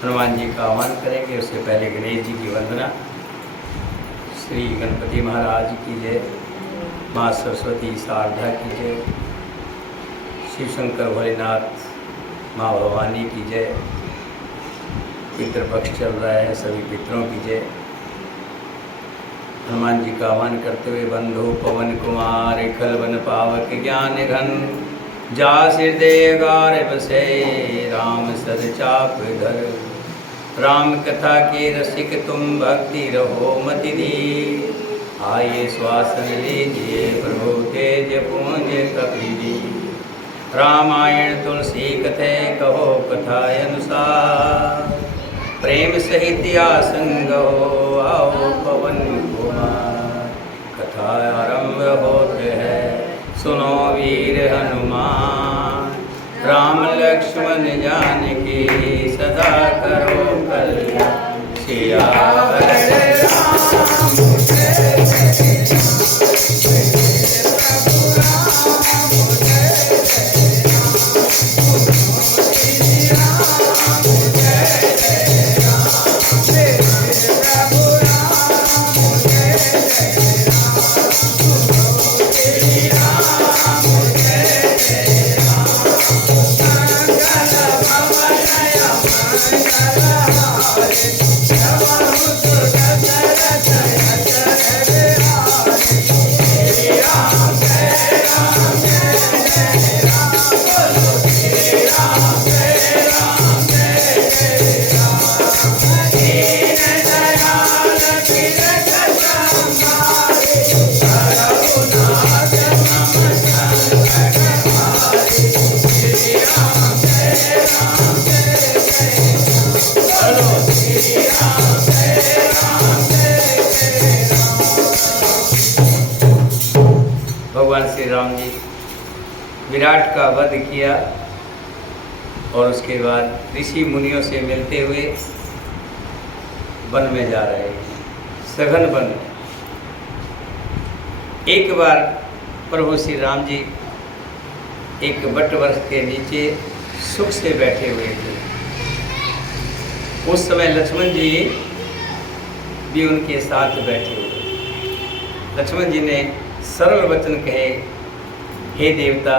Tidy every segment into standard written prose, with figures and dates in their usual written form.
हनुमान जी का आह्वान करेंगे। उससे पहले गणेश जी की वंदना। श्री गणपति महाराज की जय, माँ सरस्वती शारदा की जय, शिव शंकर भोलेनाथ माँ भवानी की जय। पितृपक्ष चल रहा है, सभी पितरों की जय। हनुमान जी का आह्वान करते हुए बंधु पवन कुमार खल वन पावक ज्ञान घन जा हृदय गार बसे राम सद चाप धर। राम कथा के रसिक तुम भक्ति रहो मति दी। आइए श्वासन लीजिए प्रभु तेज पूंज कपि। रामायण तुलसी कथे कहो कथा अनुसार। प्रेम सहित आसंग हो आओ पवन कुमार। कथा आरंभ होते है सुनो वीर हनुमान। राम लक्ष्मण जानकी सदा करो कल्याण। सियावर भगवान श्री राम जी विराट का वध किया और उसके बाद ऋषि मुनियों से मिलते हुए वन में जा रहे हैं, सघन वन। एक बार प्रभु श्री राम जी एक वट वृक्ष के नीचे सुख से बैठे हुए थे। उस समय लक्ष्मण जी भी उनके साथ बैठे हुए। लक्ष्मण जी ने सरल वचन कहे, हे देवता,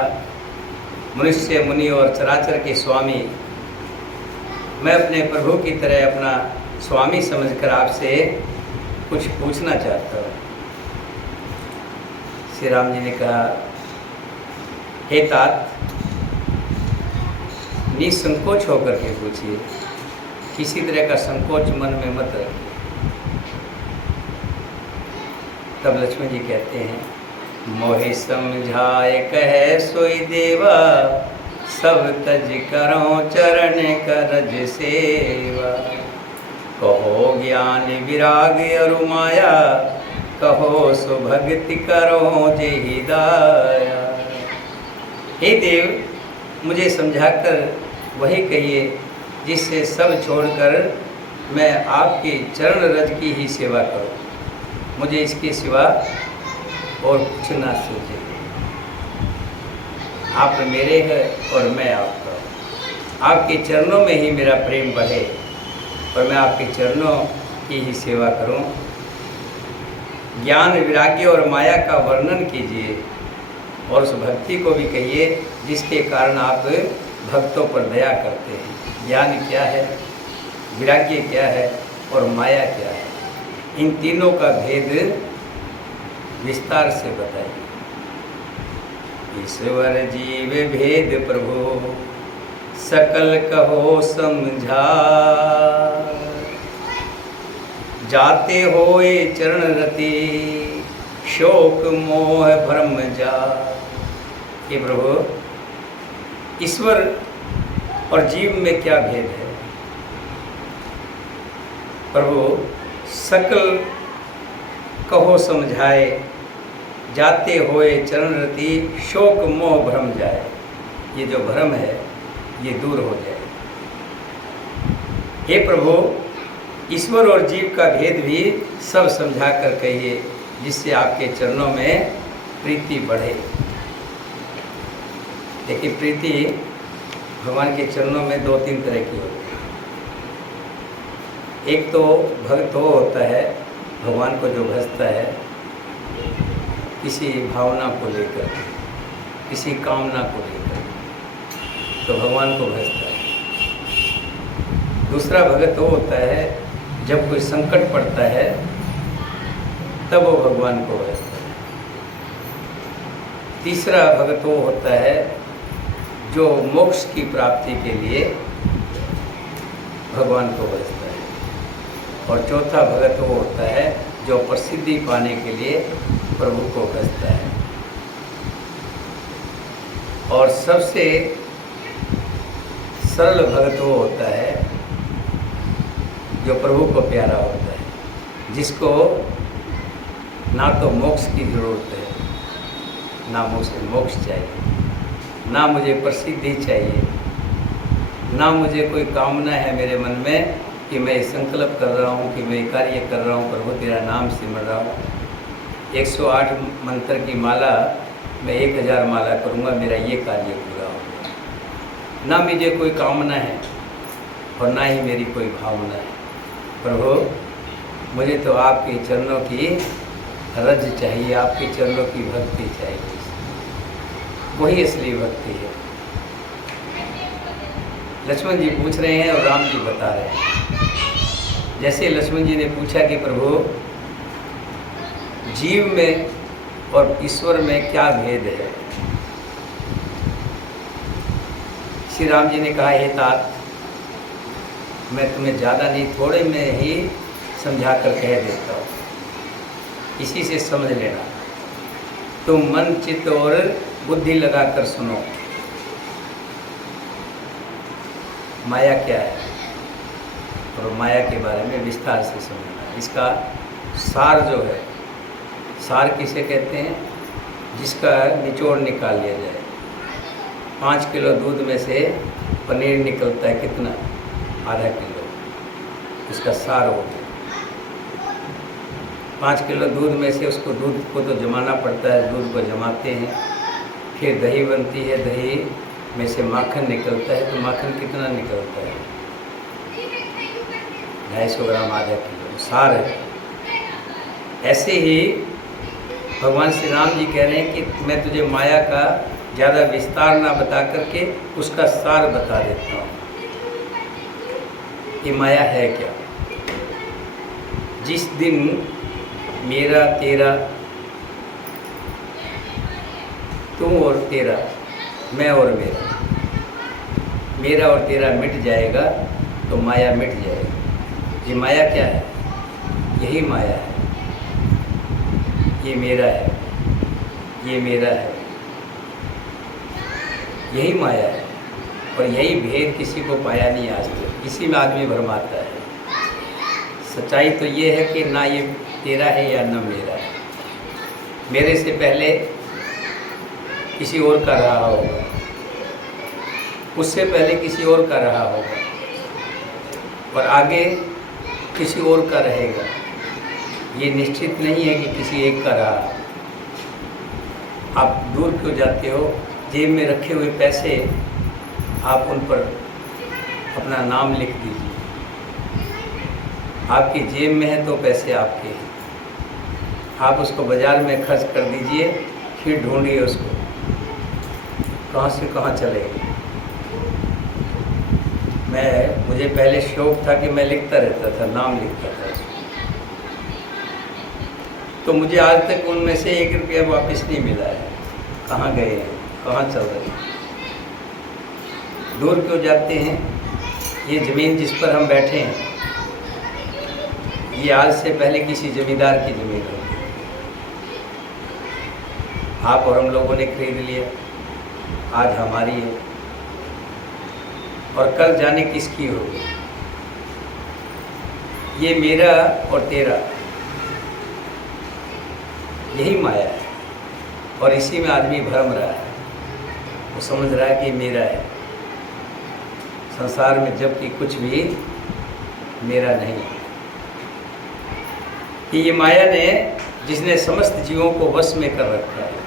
मनुष्य मुनि और चराचर के स्वामी, मैं अपने प्रभु की तरह अपना स्वामी समझकर आपसे कुछ पूछना चाहता हूँ। श्री राम जी ने कहा, हे तात, निसंकोच होकर के पूछिए, किसी तरह का संकोच मन में मत रखिए। तब लक्ष्मण जी कहते हैं, मोहि समझाए कहे सोई देवा, सब तज करो चरण करज सेवा। कहो ज्ञान विराग अरु माया, कहो सो भक्ति करो जेहि दाया। हे देव, मुझे समझाकर वही कहिए जिससे सब छोड़कर मैं आपके चरण रज की ही सेवा करूं। मुझे इसके सिवा और कुछ ना सोचे। आप मेरे हैं और मैं आपका हूँ। आपके चरणों में ही मेरा प्रेम बढ़े और मैं आपके चरणों की ही सेवा करूं। ज्ञान विराग्य और माया का वर्णन कीजिए और उस भक्ति को भी कहिए जिसके कारण आप भक्तों पर दया करते हैं। ज्ञान क्या है, विराग्य क्या है और माया क्या है, इन तीनों का भेद विस्तार से बताइए। ईश्वर जीव भेद प्रभु, सकल कहो समझा। जाते होए चरण रति, शोक मोह भ्रम जा। ये प्रभु, ईश्वर और जीव में क्या भेद है? प्रभु, सकल कहो समझाए, जाते होए चरण रति, शोक मोह भ्रम जाए। ये जो भ्रम है ये दूर हो जाए। हे प्रभु, ईश्वर और जीव का भेद भी सब समझा कर कहिए जिससे आपके चरणों में प्रीति बढ़े। देखिए, प्रीति भगवान के चरणों में दो तीन तरह की होती है। एक तो भक्त वो होता है, भगवान को जो भजता है किसी भावना को लेकर, किसी कामना को लेकर, तो भगवान को भजता है। दूसरा भगत वो होता है जब कोई संकट पड़ता है तब वो भगवान को भजता है। तीसरा भगत वो होता है जो मोक्ष की प्राप्ति के लिए भगवान को भजता है। और चौथा भगत वो होता है जो प्रसिद्धि पाने के लिए प्रभु को भजता है। और सबसे सरल भगत वो होता है जो प्रभु को प्यारा होता है, जिसको ना तो मोक्ष की जरूरत है, ना मुझे मोक्ष चाहिए, ना मुझे प्रसिद्धि चाहिए, ना मुझे कोई कामना है मेरे मन में कि मैं संकल्प कर रहा हूँ, कि मैं कार्य कर रहा हूँ, प्रभु तेरा नाम सिमर रहा हूँ। 108 मंत्र की माला मैं 1000 माला करूँगा, मेरा ये कार्य पूरा होगा। ना मुझे कोई कामना है और ना ही मेरी कोई भावना है। प्रभु, मुझे तो आपके चरणों की रज चाहिए, आपके चरणों की भक्ति चाहिए। वही असली भक्ति है। लक्ष्मण जी पूछ रहे हैं और राम जी बता रहे हैं। जैसे लक्ष्मण जी ने पूछा कि प्रभु, जीव में और ईश्वर में क्या भेद है, श्री राम जी ने कहा, हे तात, मैं तुम्हें ज़्यादा नहीं थोड़े में ही समझा कर कह देता हूँ, इसी से समझ लेना। तुम मन चित्त और बुद्धि लगा कर सुनो। माया क्या है और माया के बारे में विस्तार से समझना। इसका सार जो है, सार किसे कहते हैं? जिसका निचोड़ निकाल लिया जाए। 5 किलो दूध में से पनीर निकलता है कितना? आधा किलो। इसका सार हो गया। 5 किलो दूध में से उसको दूध को तो जमाना पड़ता है, दूध को जमाते हैं, फिर दही बनती है, दही में से माखन निकलता है, तो माखन कितना निकलता है? 250 ग्राम, आधा किलो सार है। ऐसे ही भगवान श्री राम जी कह रहे हैं कि मैं तुझे माया का ज़्यादा विस्तार ना बता करके उसका सार बता देता हूँ कि माया है क्या। जिस दिन मेरा तेरा, तुम और तेरा, मैं और मेरा और तेरा मिट जाएगा तो माया मिट जाएगी। ये माया क्या है? यही माया है। ये मेरा है, ये मेरा है, यही माया है। और यही भेद किसी को पाया नहीं आज तक, इसी में आदमी भरमाता है। सच्चाई तो ये है कि ना ये तेरा है या न मेरा है। मेरे से पहले किसी और का रहा होगा, उससे पहले किसी और का रहा होगा, और आगे किसी और का रहेगा। ये निश्चित नहीं है कि किसी एक का रहा। आप दूर क्यों जाते हो? जेब में रखे हुए पैसे आप उन पर अपना नाम लिख दीजिए। आपकी जेब में है तो पैसे आपके हैं। आप उसको बाज़ार में खर्च कर दीजिए, फिर ढूंढिए उसको, कहाँ से कहाँ चले। मुझे पहले शौक था कि मैं लिखता रहता था, नाम लिखता था, तो मुझे आज तक उनमें से 1 रुपया वापस नहीं मिला है। कहाँ गए हैं, कहाँ चल रहे हैं? दूर क्यों जाते हैं? ये ज़मीन जिस पर हम बैठे हैं, ये आज से पहले किसी जमींदार की ज़मीन है। आप और हम लोगों ने खरीद लिया, आज हमारी है, और कल जाने किसकी होगी। ये मेरा और तेरा, यही माया है, और इसी में आदमी भ्रम रहा है। वो समझ रहा है कि मेरा है संसार में, जबकि कुछ भी मेरा नहीं है। कि ये माया ने, जिसने समस्त जीवों को वश में कर रखा है,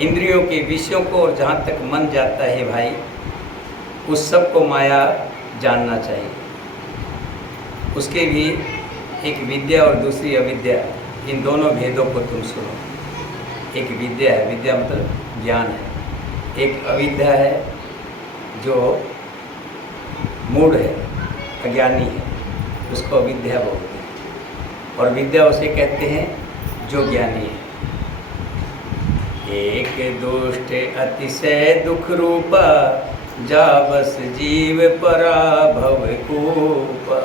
इंद्रियों के विषयों को, और जहाँ तक मन जाता है भाई, उस सब को माया जानना चाहिए। उसके भी एक विद्या और दूसरी अविद्या, इन दोनों भेदों को तुम सुनो। एक विद्या है, विद्या मतलब ज्ञान है। एक अविद्या है जो मूढ़ है, अज्ञानी है, उसको अविद्या बोलते हैं। और विद्या उसे कहते हैं जो ज्ञानी है। एक दुष्ट अतिशय दुख रूपा, जा बस जीव पराभव कूपा।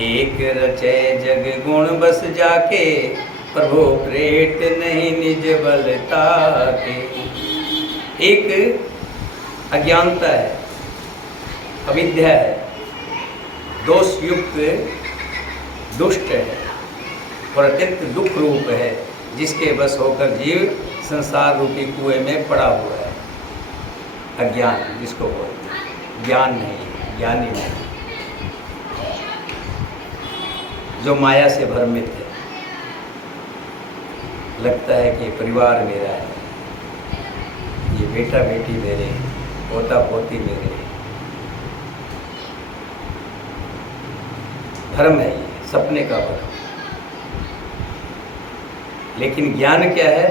एक रचे जग गुण बस जाके, प्रभु प्रेत नहीं निज बलता के। एक अज्ञानता है, अविद्या है, दोष युक्त दुष्ट है, और अत्यंत दुख रूप है, जिसके बस होकर जीव संसार रूपी कुएं में पड़ा हुआ है। अज्ञान जिसको बोलते हैं, ज्ञान नहीं है, ज्ञानी नहीं, जो माया से भ्रमित है। लगता है कि परिवार मेरा है, ये बेटा बेटी मेरे हैं, पोता पोती मेरे हैं। भ्रम है, ये सपने का भ्रम। लेकिन ज्ञान क्या है?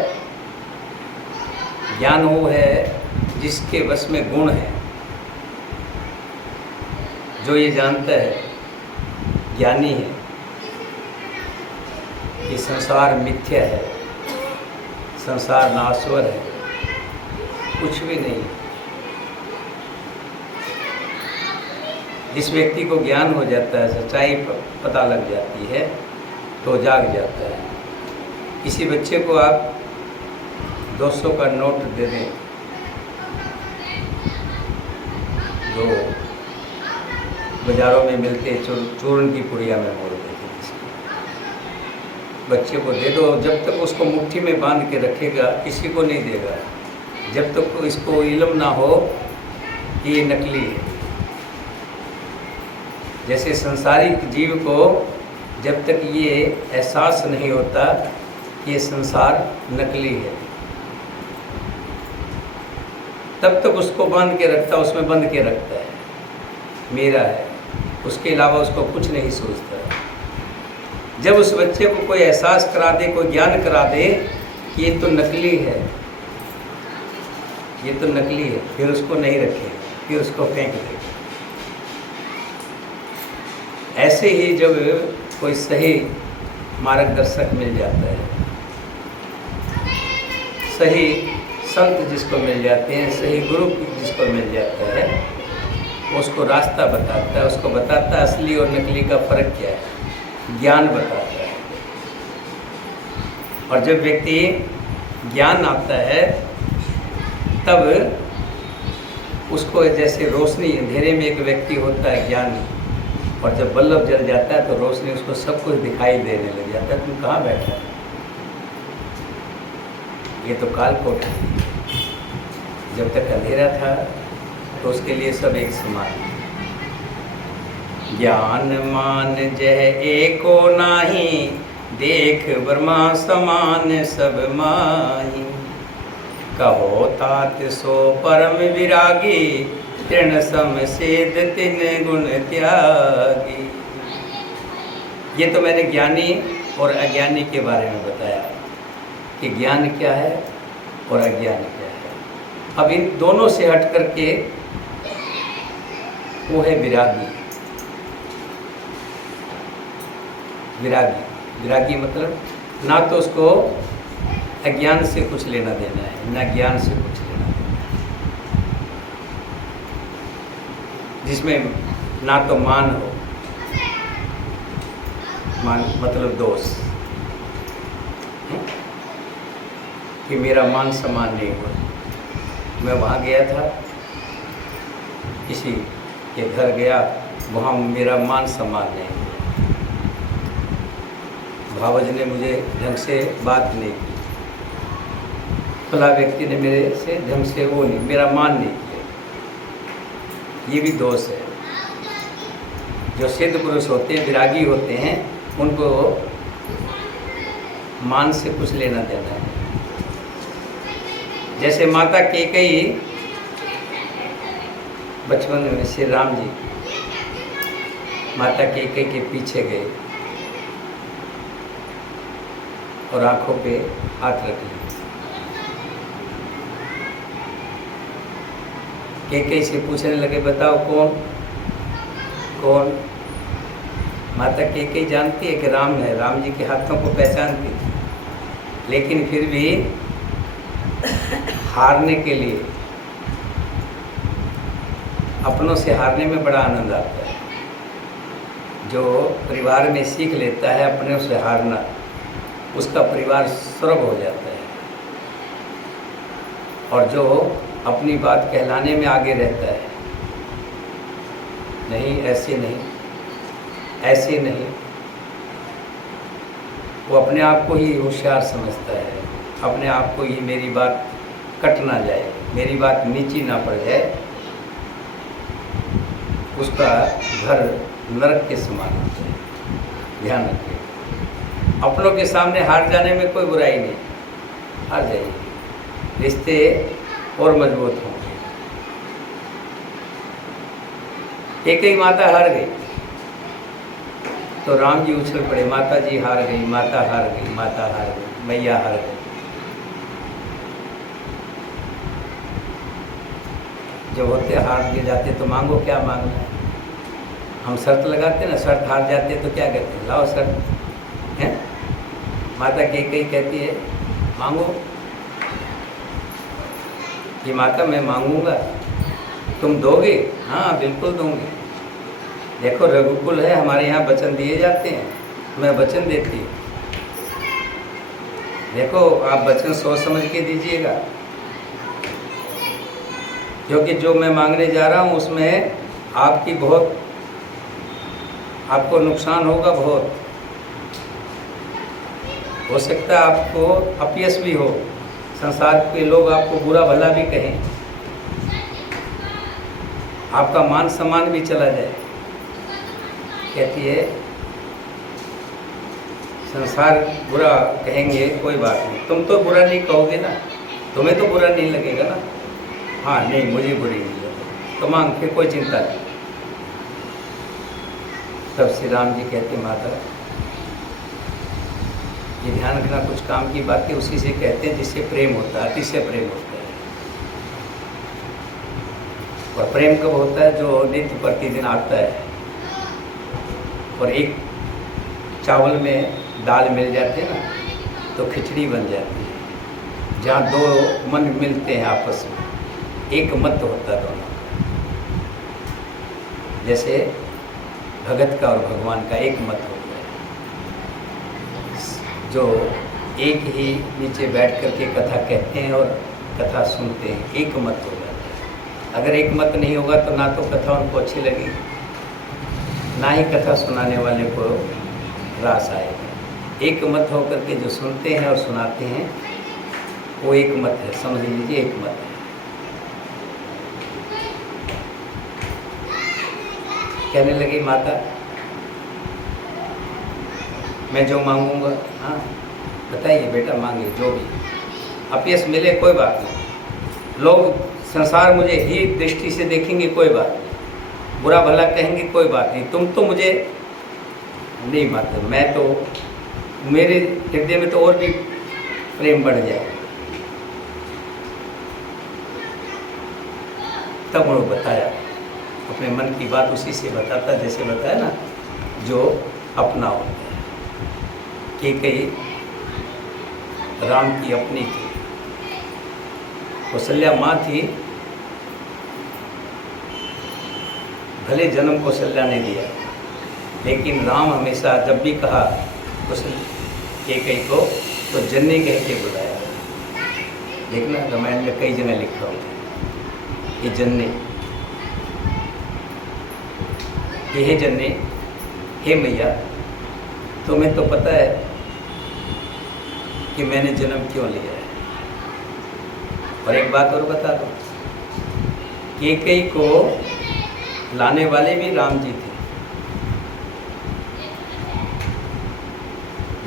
ज्ञान वो है जिसके वश में गुण है, जो ये जानता है, ज्ञानी है, कि संसार मिथ्या है, संसार नाशवर है, कुछ भी नहीं। जिस व्यक्ति को ज्ञान हो जाता है, सच्चाई पता लग जाती है, तो जाग जाता है। किसी बच्चे को आप 200 का नोट दे दें, जो बाज़ारों में मिलते चूर्ण की पुड़िया में मोड़ देते हैं, बच्चे को दे दो, जब तक उसको मुट्ठी में बांध के रखेगा, किसी को नहीं देगा, जब तक इसको इल्म ना हो कि ये नकली है। जैसे संसारिक जीव को जब तक ये एहसास नहीं होता कि ये संसार नकली है, तब तक उसको बांध के रखता, उसमें बंद के रखता है, मेरा है, उसके अलावा उसको कुछ नहीं सोचता। जब उस बच्चे को कोई एहसास करा दे, कोई ज्ञान करा दे कि ये तो नकली है, ये तो नकली है, फिर उसको नहीं रखे, फिर उसको फेंक दे। ऐसे ही जब कोई सही मार्गदर्शक मिल जाता है, सही संत जिसको मिल जाते हैं, सही गुरु जिसको मिल जाता है, वो उसको रास्ता बताता है, उसको बताता है असली और नकली का फ़र्क क्या है, ज्ञान बताता है। और जब व्यक्ति ज्ञान आता है तब उसको जैसे रोशनी, अंधेरे में एक व्यक्ति होता है ज्ञानी, और जब बल्ब जल जाता है तो रोशनी उसको सब कुछ दिखाई देने लग जाता है। तुम कहाँ बैठा है, ये तो कालकोट है। जब तक अंधेरा था तो उसके लिए सब एक समान। ज्ञान मान जह एको नाही, देख ब्रह्मा समान सब माही। कहो तात सो परम विरागी, तृण सम सेद तिन गुण त्यागी। ये तो मैंने ज्ञानी और अज्ञानी के बारे में बताया कि ज्ञान क्या है और अज्ञान क्या है। अब इन दोनों से हट करके वो है विरागी। विरागी मतलब ना तो उसको अज्ञान से कुछ लेना देना है, ना ज्ञान से कुछ लेना देना है, जिसमें ना तो मान हो, मान मतलब दोष कि मेरा मान सम्मान नहीं हुआ। मैं वहाँ गया था, किसी के घर गया, वहाँ मेरा मान सम्मान नहीं हुआ, भावज ने मुझे ढंग से बात नहीं की, फला व्यक्ति ने मेरे से ढंग से वो नहीं, मेरा मान नहीं किया। ये भी दोष है। जो सिद्ध पुरुष होते हैं, विरागी होते हैं, उनको मान से कुछ लेना देना है। जैसे माता कैकेयी बचपन में श्री राम जी माता कैकेयी के पीछे गए और आंखों पे हाथ रख लिया। कैकेयी से पूछने लगे, बताओ कौन? माता कैकेयी जानती है कि राम है, राम जी के हाथों को पहचानती थी, लेकिन फिर भी हारने के लिए, अपनों से हारने में बड़ा आनंद आता है। जो परिवार में सीख लेता है अपने से हारना, उसका परिवार स्वर्ग हो जाता है। और जो अपनी बात कहलाने में आगे रहता है, नहीं ऐसे नहीं, ऐसे नहीं, वो अपने आप को ही होशियार समझता है, अपने आप को ही मेरी बात कट ना जाए, मेरी बात नीची ना पड़ जाए, उसका घर नरक के समान होता है। ध्यान रखिए, अपनों के सामने हार जाने में कोई बुराई नहीं, हार जाइए, रिश्ते और मजबूत होंगे। कैकेयी माता हार गई तो राम जी उछल पड़े, माता जी हार गई, माता हार गई, माता हार गई, मैया हार गई। जब होते हार के जाते तो मांगो, क्या मांगना है? हम शर्त लगाते ना, शर्त हार जाते तो क्या कहते हैं, लाओ शर्त है। माता कैकेयी कहती है, मांगो। कि माता मैं मांगूंगा, तुम दोगे? हाँ बिल्कुल दूंगी। देखो रघुकुल है, हमारे यहाँ वचन दिए जाते हैं, मैं वचन देती हूँ। देखो आप वचन सोच समझ के दीजिएगा, क्योंकि जो मैं मांगने जा रहा हूँ उसमें आपकी बहुत, आपको नुकसान होगा बहुत, हो सकता है आपको अपयश भी हो, संसार के लोग आपको बुरा भला भी कहें, आपका मान सम्मान भी चला जाए। कहती है संसार बुरा कहेंगे कोई बात नहीं, तुम तो बुरा नहीं कहोगे ना, तुम्हें तो बुरा नहीं लगेगा ना। हाँ नहीं, मुझे बुरी नहीं लगेगी, तो मांग, फिर कोई चिंता नहीं। तब श्री राम जी कहते, माता ये ध्यान रखना, कुछ काम की बातें उसी से कहते हैं जिससे प्रेम होता है, अतिशय प्रेम होता है। और प्रेम कब होता है? जो नित्य प्रतिदिन आता है और एक चावल में दाल मिल जाते हैं ना तो खिचड़ी बन जाती है। जहाँ दो मन मिलते हैं आपस में, एक मत होता है दोनों, जैसे भगत का और भगवान का एक मत होता है। जो एक ही नीचे बैठ करके कथा कहते हैं और कथा सुनते हैं, एक मत हो जाता है। अगर एक मत नहीं होगा तो ना तो कथा उनको अच्छी लगेगी, ना ही कथा सुनाने वाले को रास आएगा। एक मत होकर के जो सुनते हैं और सुनाते हैं वो एक मत है, समझ लीजिए एक मत है। कहने लगी माता मैं जो मांगूंगा, हाँ बताइए बेटा, मांगे जो भी, अपयश मिले कोई बात नहीं, लोग संसार मुझे ही दृष्टि से देखेंगे कोई बात नहीं, बुरा भला कहेंगे कोई बात नहीं, तुम तो मुझे नहीं माता, मैं तो मेरे हृदय में तो और भी प्रेम बढ़ जाए। तब उन्होंने बताया, अपने मन की बात उसी से बताता, जैसे बताया ना जो अपना होता है। कि कई राम की अपनी थी, कौशल्या माँ थी, भले जन्म कौशल्या ने दिया, लेकिन राम हमेशा जब भी कहा कैकेयी को तो जन्नी कह के बुलाया। देखना रामायण में कई जगह लिखा होगा ये जन्नी, ये हे जन्नी, हे मैया तुम्हें तो पता है कि मैंने जन्म क्यों लिया है। और एक बात और बता दो, कैकेयी को लाने वाले भी राम जी थे।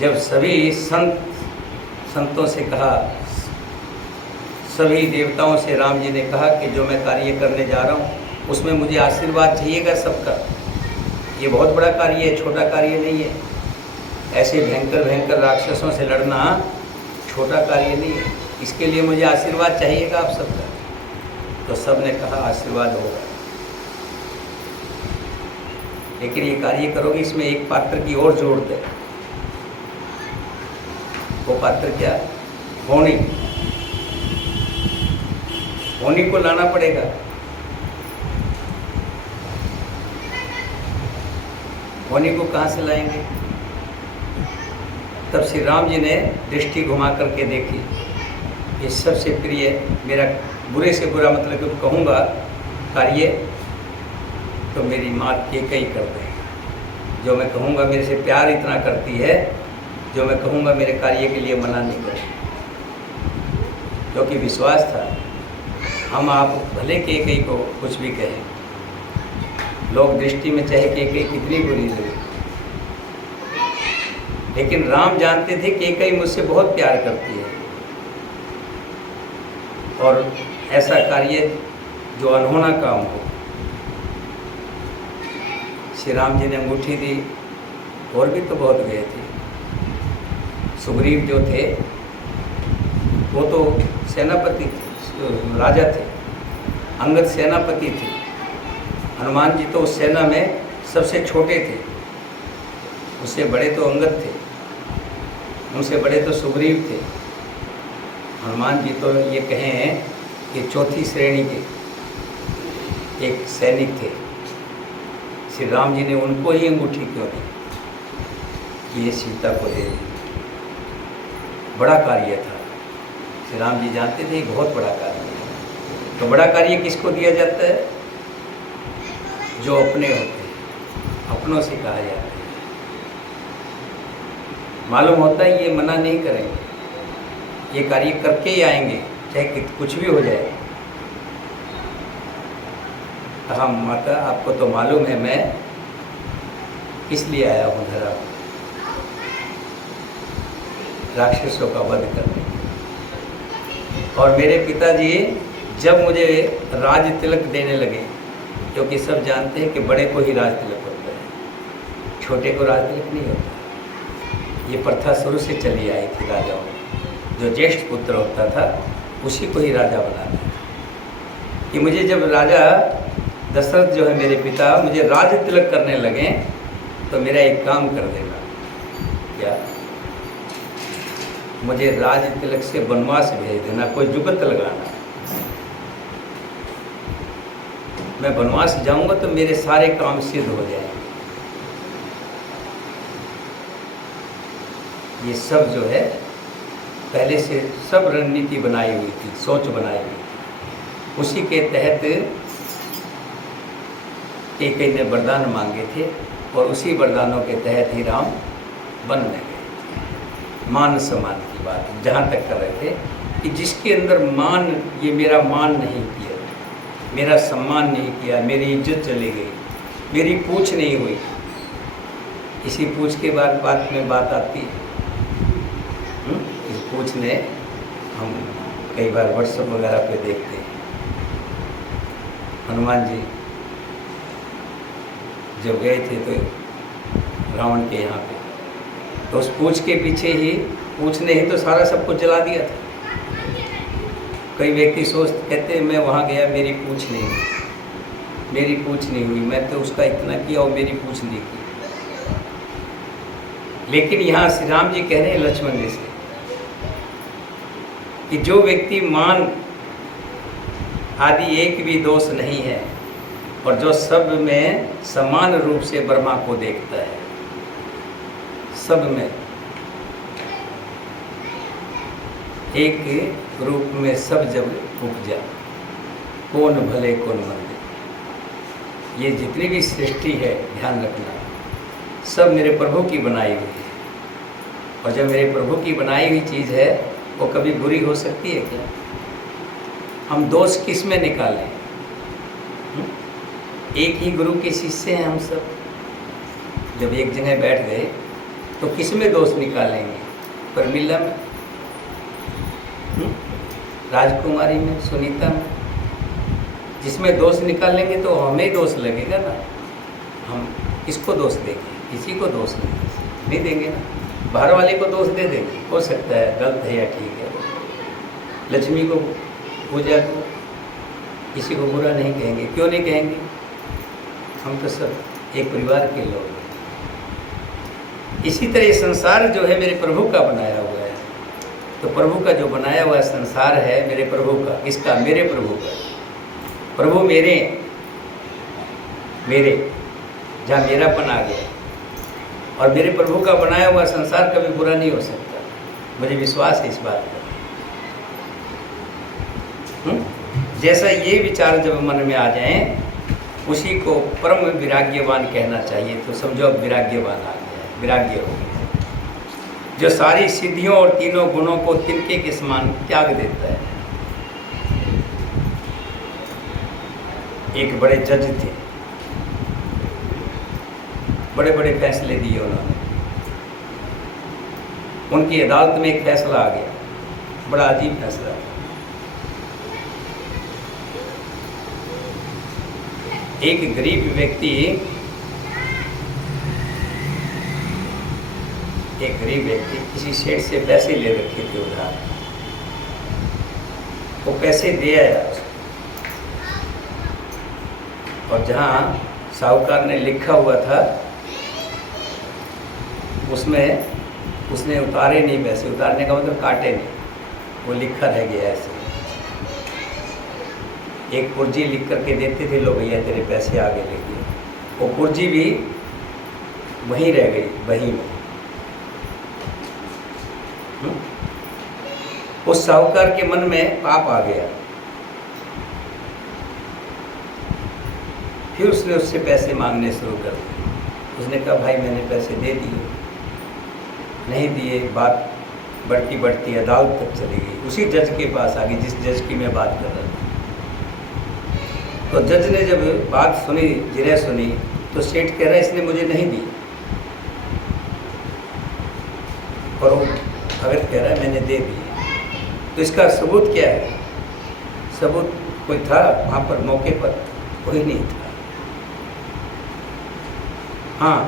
जब सभी संतों से कहा, सभी देवताओं से राम जी ने कहा कि जो मैं कार्य करने जा रहा हूँ उसमें मुझे आशीर्वाद चाहिएगा सबका, ये बहुत बड़ा कार्य है, छोटा कार्य नहीं है, ऐसे भयंकर भयंकर राक्षसों से लड़ना छोटा कार्य नहीं है, इसके लिए मुझे आशीर्वाद चाहिएगा आप सबका। तो सब ने कहा आशीर्वाद होगा, लेकिन ये कार्य करोगे इसमें एक पात्र की और जोड़ दे। वो पात्र क्या? होनी, होनी को लाना पड़ेगा। होनी को कहाँ से लाएंगे? तब श्री राम जी ने दृष्टि घुमा करके देखी, ये सबसे प्रिय मेरा बुरे से बुरा मतलब कि कहूँगा कार्य तो मेरी माँ कैकेयी कर दे। जो मैं कहूँगा मेरे से प्यार इतना करती है, जो मैं कहूँगा मेरे कार्य के लिए मना नहीं करे, क्योंकि विश्वास था। हम आप भले कैकेयी को कुछ भी कहें, लोग दृष्टि में चाहे कैकेयी कितनी बुरी लगे, लेकिन राम जानते थे कैकेयी मुझसे बहुत प्यार करती है, और ऐसा कार्य जो अनहोना काम हो। श्री राम जी ने अंगूठी दी, और भी तो बहुत गए थे। सुग्रीव जो थे वो तो सेनापति थे, राजा थे, अंगद सेनापति थे। हनुमान जी तो उस सेना में सबसे छोटे थे, उससे बड़े तो अंगद थे, उनसे बड़े तो सुग्रीव थे। हनुमान जी तो ये कहें कि चौथी श्रेणी के एक सैनिक थे। श्री राम जी ने उनको ही अंगूठी क्यों दी कि ये सीता को दे दी? बड़ा कार्य था। श्री राम जी जानते थे बहुत बड़ा कार्य है। तो बड़ा कार्य किसको दिया जाता है? जो अपने होते हैं, अपनों से कहा जाता है। मालूम होता है ये मना नहीं करेंगे, ये कार्य करके ही आएंगे, चाहे कुछ भी हो जाए। कहा माता आपको तो मालूम है मैं किस लिए आया हूँ धरा, राक्षसों का वध करने। और मेरे पिताजी जब मुझे राज तिलक देने लगे, क्योंकि सब जानते हैं कि बड़े को ही राज तिलक होता है, छोटे को राज तिलक नहीं होता। ये प्रथा शुरू से चली आई थी राजाओं में, जो ज्येष्ठ पुत्र होता था उसी को ही राजा बनाता था। कि मुझे जब राजा दशरथ जो है मेरे पिता मुझे राज तिलक करने लगे, तो मेरा एक काम कर देना, क्या? मुझे राज तिलक से वनवास भेज देना, कोई जुगत लगाना। मैं वनवास जाऊंगा तो मेरे सारे काम सिद्ध हो जाएंगे। ये सब जो है पहले से सब रणनीति बनाई हुई थी, सोच बनाई हुई थी। उसी के तहत कैकेयी ने वरदान मांगे थे और उसी वरदानों के तहत ही राम वन में गए। मान सम्मान की बात जहाँ तक कर रहे थे कि जिसके अंदर मान, ये मेरा मान नहीं किया, मेरा सम्मान नहीं किया, मेरी इज्जत चली गई, मेरी पूछ नहीं हुई। इसी पूछ के बाद बात में बात आती है। इस पूछ ने हम कई बार व्हाट्सएप वगैरह पे देखते हैं। हनुमान जी जब गए थे तो रावण के यहाँ पे, तो उस पूछ के पीछे ही, पूछ ने ही तो सारा सब कुछ जला दिया था। कई व्यक्ति कहते हैं मैं वहाँ गया, मेरी पूछ नहीं हुई, मेरी पूछ नहीं हुई, मैं तो उसका इतना किया और मेरी पूछ नहीं की। लेकिन यहाँ श्री राम जी कह रहे हैं लक्ष्मण जी से कि जो व्यक्ति मान आदि एक भी दोष नहीं है और जो सब में समान रूप से ब्रह्मा को देखता है, सब में एक रूप में सब जब उपजा, कौन भले कौन मंदे। ये जितनी भी सृष्टि है, ध्यान रखना, सब मेरे प्रभु की बनाई हुई है। और जब मेरे प्रभु की बनाई हुई चीज़ है वो कभी बुरी हो सकती है क्या? हम दोष किस में निकालें? एक ही गुरु के शिष्य हैं हम सब। जब एक जगह बैठ गए तो किस में दोष निकालेंगे? प्रमिला में, राजकुमारी में, सुनीता में, जिसमें दोष निकालेंगे तो हमें दोष लगेगा ना। हम किसको दोष देंगे? किसी को दोष नहीं देंगे ना। बाहर वाले को दोष दे देंगे, हो सकता है गलत है या ठीक है। लक्ष्मी को पूजा को किसी को बुरा नहीं कहेंगे, क्यों नहीं कहेंगे? हम तो सब एक परिवार के लोग हैं। इसी तरह संसार जो है मेरे प्रभु का बनाया हुआ है। तो प्रभु का जो बनाया हुआ संसार है मेरे प्रभु का, किसका? मेरे प्रभु का। प्रभु मेरे जहाँ मेरापन आ गया, और मेरे प्रभु का बनाया हुआ संसार कभी बुरा नहीं हो सकता। मुझे विश्वास है इस बात का। जैसा ये विचार जब मन में आ जाएं, उसी को परम विराग्यवान कहना चाहिए। तो समझो अब विराग्यवान आ गया है, विराग्य हो गया, जो सारी सिद्धियों और तीनों गुणों को तिनके के समान त्याग देता है। एक बड़े जज थे, बड़े बड़े फैसले दिए उन्होंने। उनकी अदालत में एक फैसला आ गया, बड़ा अजीब फैसला। एक गरीब व्यक्ति किसी सेठ से पैसे ले रखे थे उधार, वो पैसे दे आया और जहाँ साहूकार ने लिखा हुआ था उसमें उसने उतारे नहीं पैसे। उतारने का मतलब काटे नहीं, वो लिखा रह गया ऐसे। एक पुर्जी लिख करके देते थे लोग, भैया तेरे पैसे आगे लेके, वो पुर्जी भी वहीं रह गई, वहीं में। उस साहूकार के मन में पाप आ गया। फिर उसने उससे पैसे मांगने शुरू कर दिए। उसने कहा भाई मैंने पैसे दे दिए, नहीं दिए, बात बढ़ती बढ़ती अदालत तक चली गई। उसी जज के पास आ गई जिस जज की मैं बात कर रहा था। तो जज ने जब बात सुनी, जिरह सुनी, तो सेठ कह रहा है इसने मुझे नहीं दी, और वो भगत कह रहा है मैंने दे दी। तो इसका सबूत क्या है? सबूत कोई था वहाँ पर? मौके पर कोई नहीं था। हाँ,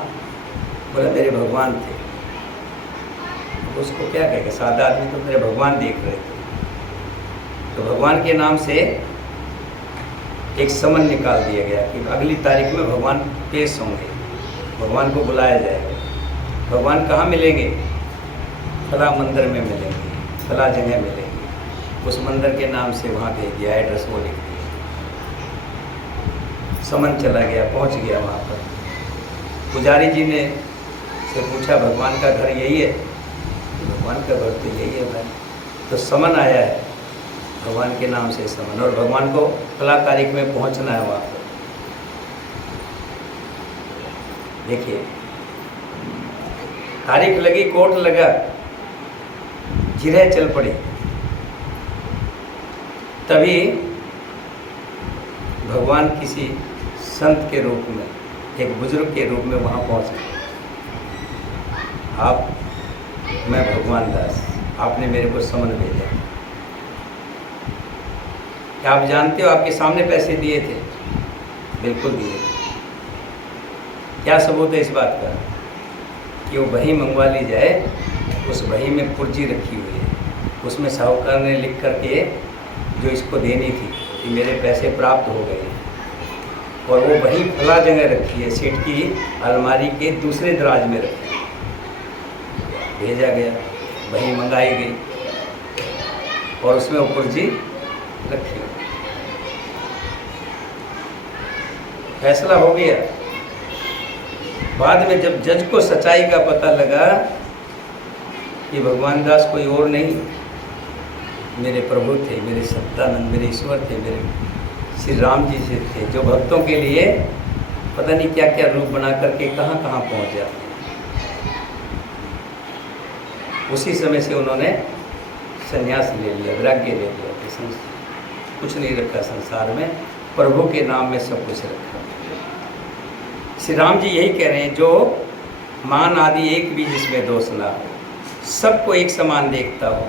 बोला मेरे भगवान थे। उसको क्या कहेगा? सादा आदमी तो मेरे भगवान देख रहे थे। तो भगवान के नाम से एक समन निकाल दिया गया कि अगली तारीख में भगवान पेश होंगे, भगवान को बुलाया जाएगा। भगवान कहाँ मिलेंगे? फला मंदिर में मिलेंगे, फला जगह मिलेंगे। उस मंदिर के नाम से वहाँ भेज दिया, एड्रेस वो लिख दिया। समन चला गया, पहुँच गया वहाँ पर। पुजारी जी ने से पूछा भगवान का घर यही है? भगवान का घर तो यही है भाई। तो समन आया है, भगवान के नाम से समन, और भगवान को फला तारीख में पहुंचना है वहाँ पर। देखिए, तारीख लगी, कोर्ट लगा, जिरह चल पड़ी, तभी भगवान किसी संत के रूप में, एक बुजुर्ग के रूप में वहाँ पहुँचे। आप, मैं भगवान दास, आपने मेरे को समन भेजा। क्या आप जानते हो आपके सामने पैसे दिए थे? बिल्कुल दिए। क्या सबूत है इस बात का? कि वो बही मंगवा ली जाए, उस बही में पुर्जी रखी हुई है, उसमें साहूकार ने लिख करके जो इसको देनी थी कि मेरे पैसे प्राप्त हो गए, और वो बही फला जगह रखी है, सेठ की अलमारी के दूसरे दराज में रखी है। भेजा गया, बही मंगाई गई और उसमें वो पुर्जी रखी। फैसला हो गया। बाद में जब जज को सच्चाई का पता लगा कि भगवान दास कोई और नहीं, मेरे प्रभु थे, मेरे सत्तानंद, मेरे ईश्वर थे, मेरे श्री राम जी से थे, जो भक्तों के लिए पता नहीं क्या क्या रूप बना करके कहाँ कहाँ पहुँच जाते। उसी समय से उन्होंने संन्यास ले लिया, वैराग्य ले लिया कि कुछ नहीं रखा संसार में, प्रभु के नाम में सब कुछ रखा। श्री राम जी यही कह रहे हैं, जो मान आदि एक भी जिसमें दोष ना हो, सबको एक समान देखता हो,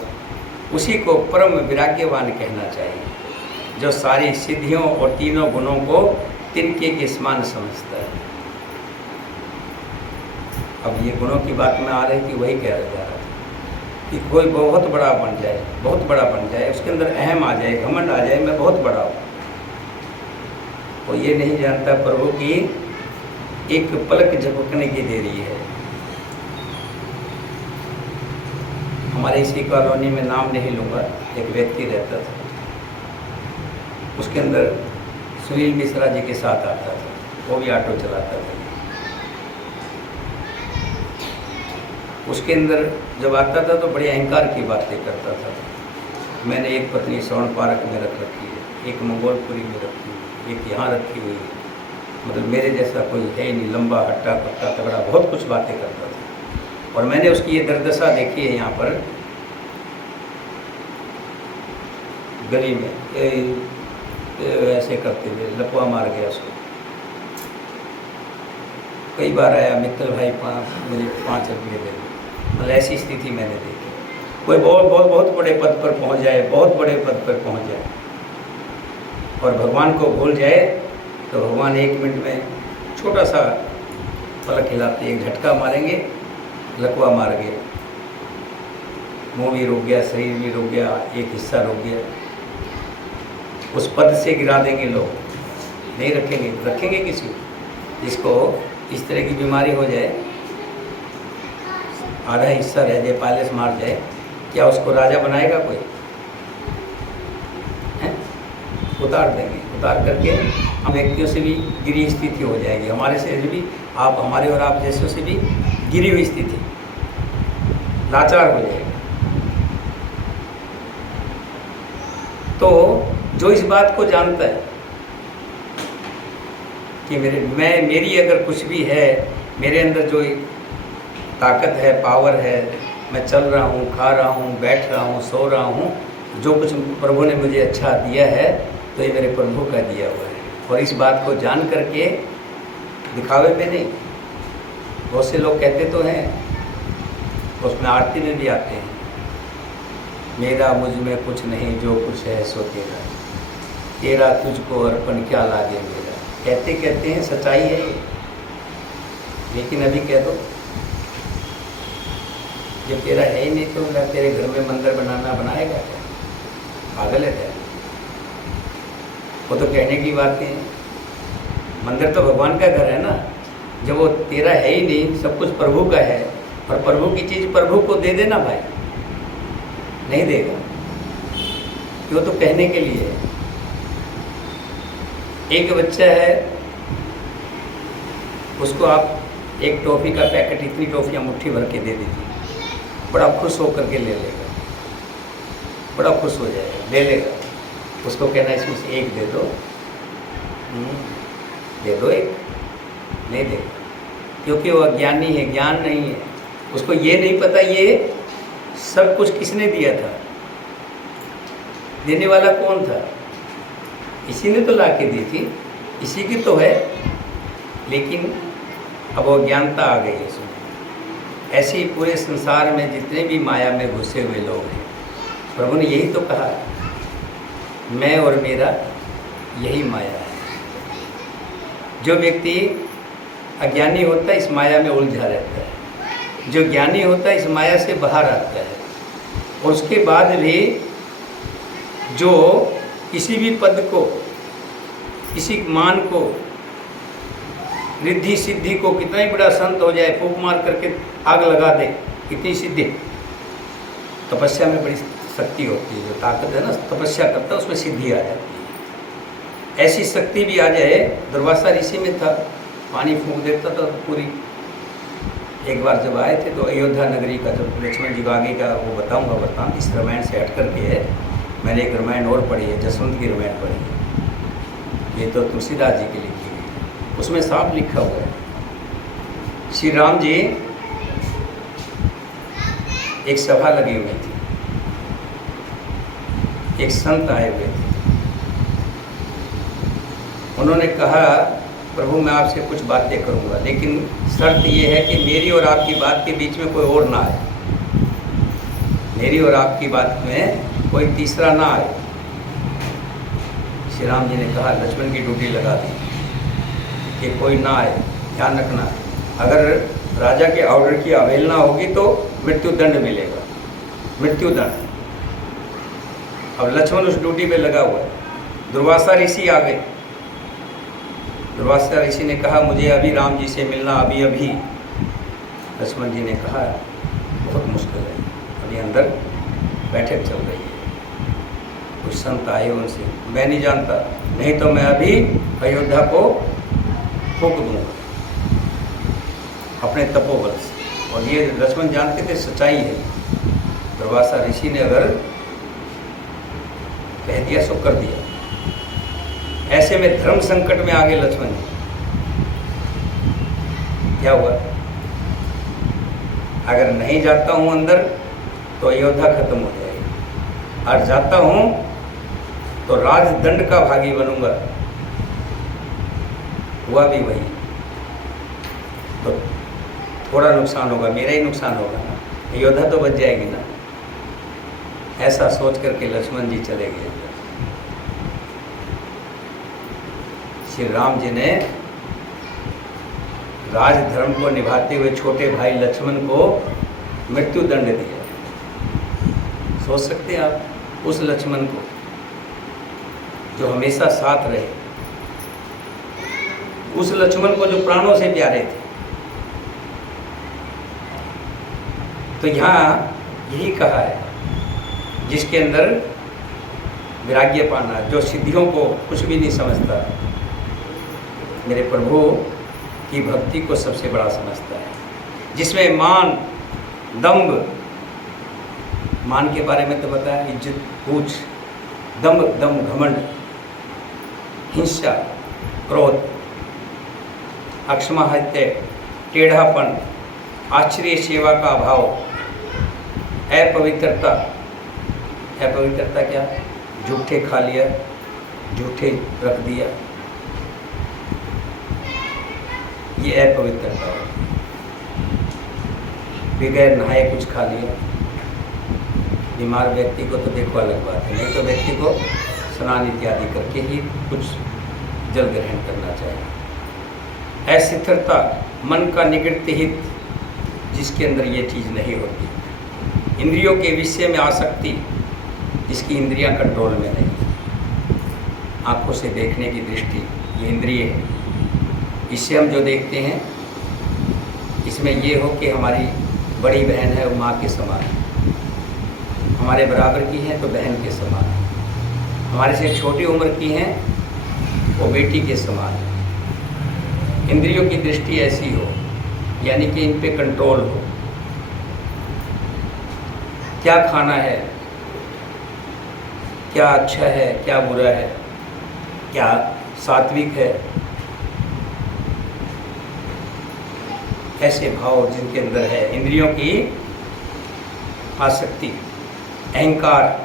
उसी को परम विराग्यवान कहना चाहिए, जो सारी सिद्धियों और तीनों गुणों को तिनके के समान समझता है। अब ये गुणों की बात में आ रही थी, वही कह जा रहा था कि कोई बहुत बड़ा बन जाए, बहुत बड़ा बन जाए, उसके अंदर अहम आ जाए, घमंड आ जाए, मैं बहुत बड़ा हूँ, वो ये नहीं जानता प्रभु की एक पलक झपकने की देरी है। हमारे इसी कॉलोनी में, नाम नहीं लूँगा, एक व्यक्ति रहता था, उसके अंदर सुनील मिश्रा जी के साथ आता था, वो भी ऑटो चलाता था। उसके अंदर जब आता था तो बड़े अहंकार की बातें करता था। मैंने एक पत्नी स्वर्ण पार्क में रख रखी है, एक मंगोलपुरी में रखी हुई, एक यहाँ रखी हुई है, मतलब मेरे जैसा कोई है नहीं, लंबा हट्टा पट्टा तगड़ा, बहुत कुछ बातें करता था। और मैंने उसकी ये दुर्दशा देखी है यहाँ पर गली में, ऐसे करते हुए लपवा मार गया उसको। कई बार आया, मित्तल भाई मुझे 5 रुपये दे दो, मतलब ऐसी स्थिति मैंने देखी। कोई बहुत बहुत बहुत बड़े पद पर पहुंच जाए, बहुत बड़े पद पर पहुंच जाए और भगवान को भूल जाए, तो भगवान 1 मिनट में छोटा सा पलक हिलाते, एक झटका मारेंगे, लकवा मार गए, मुँह भी रुक गया, शरीर भी रुक गया, एक हिस्सा रुक गया, उस पद से गिरा देंगे लोग, नहीं रखेंगे। रखेंगे किसी को जिसको इस तरह की बीमारी हो जाए, आधा हिस्सा रह जाए, पालिश मार जाए, क्या उसको राजा बनाएगा कोई? हैं? उतार देंगे, उतार करके हम व्यक्तियों से भी गिरी स्थिति हो जाएगी, हमारे से भी, आप हमारे और आप जैसों से भी गिरी हुई स्थिति, लाचार हो जाएगा। तो जो इस बात को जानता है कि मेरी अगर कुछ भी है, मेरे अंदर जो ताकत है, पावर है, मैं चल रहा हूँ, खा रहा हूँ, बैठ रहा हूँ, सो रहा हूँ, जो कुछ प्रभु ने मुझे अच्छा दिया है तो ये मेरे प्रभु का दिया हुआ है। और इस बात को जान करके दिखावे में नहीं, बहुत से लोग कहते तो हैं, उसमें आरती में भी आते हैं, मेरा मुझ में कुछ नहीं, जो कुछ है सो तेरा, तेरा तुझको अर्पण क्या लागे मेरा। कहते कहते हैं, सच्चाई है ये, लेकिन अभी कह दो जब तेरा है ही नहीं तो ना तेरे घर में मंदिर बनाएगा क्या? पागल है क्या? वो तो कहने की बातें हैं, मंदिर तो भगवान का घर है ना। जब वो तेरा है ही नहीं, सब कुछ प्रभु का है, और प्रभु की चीज़ प्रभु को दे देना भाई, नहीं देगा, वो तो कहने के लिए है। एक बच्चा है, उसको आप एक टॉफ़ी का पैकेट, इतनी टॉफ़ियाँ मुट्ठी भर के दे दीजिए, बड़ा खुश होकर के ले लेगा। बड़ा खुश हो जाएगा, ले लेगा। उसको कहना इसमें से एक दे दो, दे दो एक, नहीं देगा, क्योंकि वो अज्ञानी है, ज्ञान नहीं है। उसको ये नहीं पता ये सब कुछ किसने दिया था, देने वाला कौन था, इसी ने तो ला के दी थी, इसी की तो है। लेकिन अब वो ज्ञानता आ गई है इसमें। ऐसे ही पूरे संसार में जितने भी माया में घुसे हुए लोग हैं, प्रभु ने यही तो कहा, मैं और मेरा यही माया है। जो व्यक्ति अज्ञानी होता है इस माया में उलझा रहता है, जो ज्ञानी होता है इस माया से बाहर आता है। और उसके बाद भी जो किसी भी पद को, किसी मान को, रिद्धि सिद्धि को, कितना ही बड़ा संत हो जाए, फूंक मार करके आग लगा दे, कितनी सिद्धि, तपस्या में बड़ी शक्ति होती है, जो ताकत है ना, तपस्या करता है उसमें सिद्धि आ जाती है। ऐसी शक्ति भी आ जाए, दुर्वासा ऋषि में था, पानी फूंक देता था तो पूरी। एक बार जब आए थे तो अयोध्या नगरी का, जब लक्ष्मण जी को आगे का वो बताऊंगा, इस रामायण से हट करके है, मैंने एक रामायण और पढ़ी है, जसवंत की रामायण पढ़ी है, ये तो तुलसीदास जी की लिखी है, उसमें साफ लिखा हुआ है, श्री राम जी एक सभा लगी हुई थी, एक संत आए हुए थे, उन्होंने कहा प्रभु मैं आपसे कुछ बातें करूंगा, लेकिन शर्त ये है कि मेरी और आपकी बात के बीच में कोई और ना आए, मेरी और आपकी बात में कोई तीसरा ना आए। श्री राम जी ने कहा, लक्ष्मण की ड्यूटी लगा दी कि कोई ना आए, ध्यान रखना, अगर राजा के ऑर्डर की अवहेलना होगी तो मृत्युदंड मिलेगा, मृत्युदंड। अब लक्ष्मण उस ड्यूटी पे लगा हुआ है। दुर्वासा ऋषि आ गए। दुर्वासा ऋषि ने कहा मुझे अभी राम जी से मिलना, अभी अभी। लक्ष्मण जी ने कहा बहुत मुश्किल है, अभी अंदर बैठक चल रही है, कुछ संत आए उनसे, मैं नहीं जानता, नहीं तो मैं अभी अयोध्या को फूंक दूंगा अपने तपोबल से। और ये लक्ष्मण जानते थे सच्चाई है, दुर्वासा ऋषि ने अगर कह दिया सो कर दिया। ऐसे में धर्म संकट में आ गए लक्ष्मण जी। क्या हुआ, अगर नहीं जाता हूं अंदर तो अयोध्या खत्म हो जाएगी, और जाता हूं तो राजदंड का भागी बनूंगा। हुआ भी वही, तो थोड़ा नुकसान होगा, मेरा ही नुकसान होगा ना, अयोध्या तो बच जाएगी ना। ऐसा सोच करके लक्ष्मण जी चले गए। श्री राम जी ने राजधर्म को निभाते हुए छोटे भाई लक्ष्मण को मृत्युदंड दिया। सोच सकते हैं आप उस लक्ष्मण को जो हमेशा साथ रहे, उस लक्ष्मण को जो प्राणों से प्यारे थे। तो यहाँ यही कहा है, जिसके अंदर वैराग्य पाना, जो सिद्धियों को कुछ भी नहीं समझता, मेरे प्रभु की भक्ति को सबसे बड़ा समझता है, जिसमें मान, दंभ, मान के बारे में तो बताया, इज्जत, पूछ, दंभ, घमंड, हिंसा, क्रोध, अक्षमाहत्य, टेढ़ापन, आश्चर्य सेवा का अभाव, अपवित्रता। अपवित्रता क्या, झूठे खा लिया, झूठे रख दिया, ये अपवित्रता है। बगैर नहाए कुछ खा लिया, बीमार व्यक्ति को तो देखो अलग बात है, नहीं तो व्यक्ति को स्नान इत्यादि करके ही कुछ जल ग्रहण करना चाहिए। अस्थिरता, मन का निगृहित हित, जिसके अंदर ये चीज़ नहीं होती। इंद्रियों के विषय में आसक्ति, जिसकी इंद्रियां कंट्रोल में नहीं। आँखों से देखने की दृष्टि, ये इंद्रिय है, इससे हम जो देखते हैं इसमें ये हो कि हमारी बड़ी बहन है वो माँ के समान है, हमारे बराबर की है तो बहन के समान है, हमारे से छोटी उम्र की हैं वो बेटी के समान है। इंद्रियों की दृष्टि ऐसी हो, यानी कि इन पे कंट्रोल हो। क्या खाना है, क्या अच्छा है, क्या बुरा है, क्या सात्विक है। ऐसे भाव जिनके अंदर है, इंद्रियों की आसक्ति, अहंकार,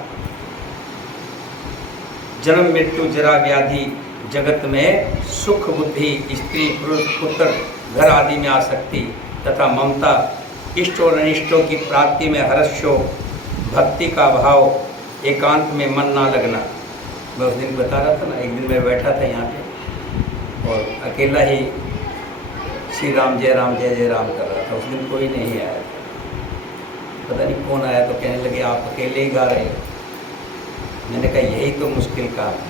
जन्म मृत्यु जरा व्याधि, जगत में सुख बुद्धि, स्त्री पुरुष पुत्र घर आदि में आसक्ति तथा ममता, इष्ट और अनिष्टों की प्राप्ति में हर्षो, भक्ति का भाव, एकांत में मन ना लगना। मैं उस दिन बता रहा था ना, एक दिन मैं बैठा था यहाँ पे और अकेला ही श्री राम जय राम जय जय राम कर रहा था। उस दिन कोई नहीं आया था, पता नहीं कौन आया, तो कहने लगे आप अकेले ही गा रहे हो। मैंने कहा यही तो मुश्किल काम है,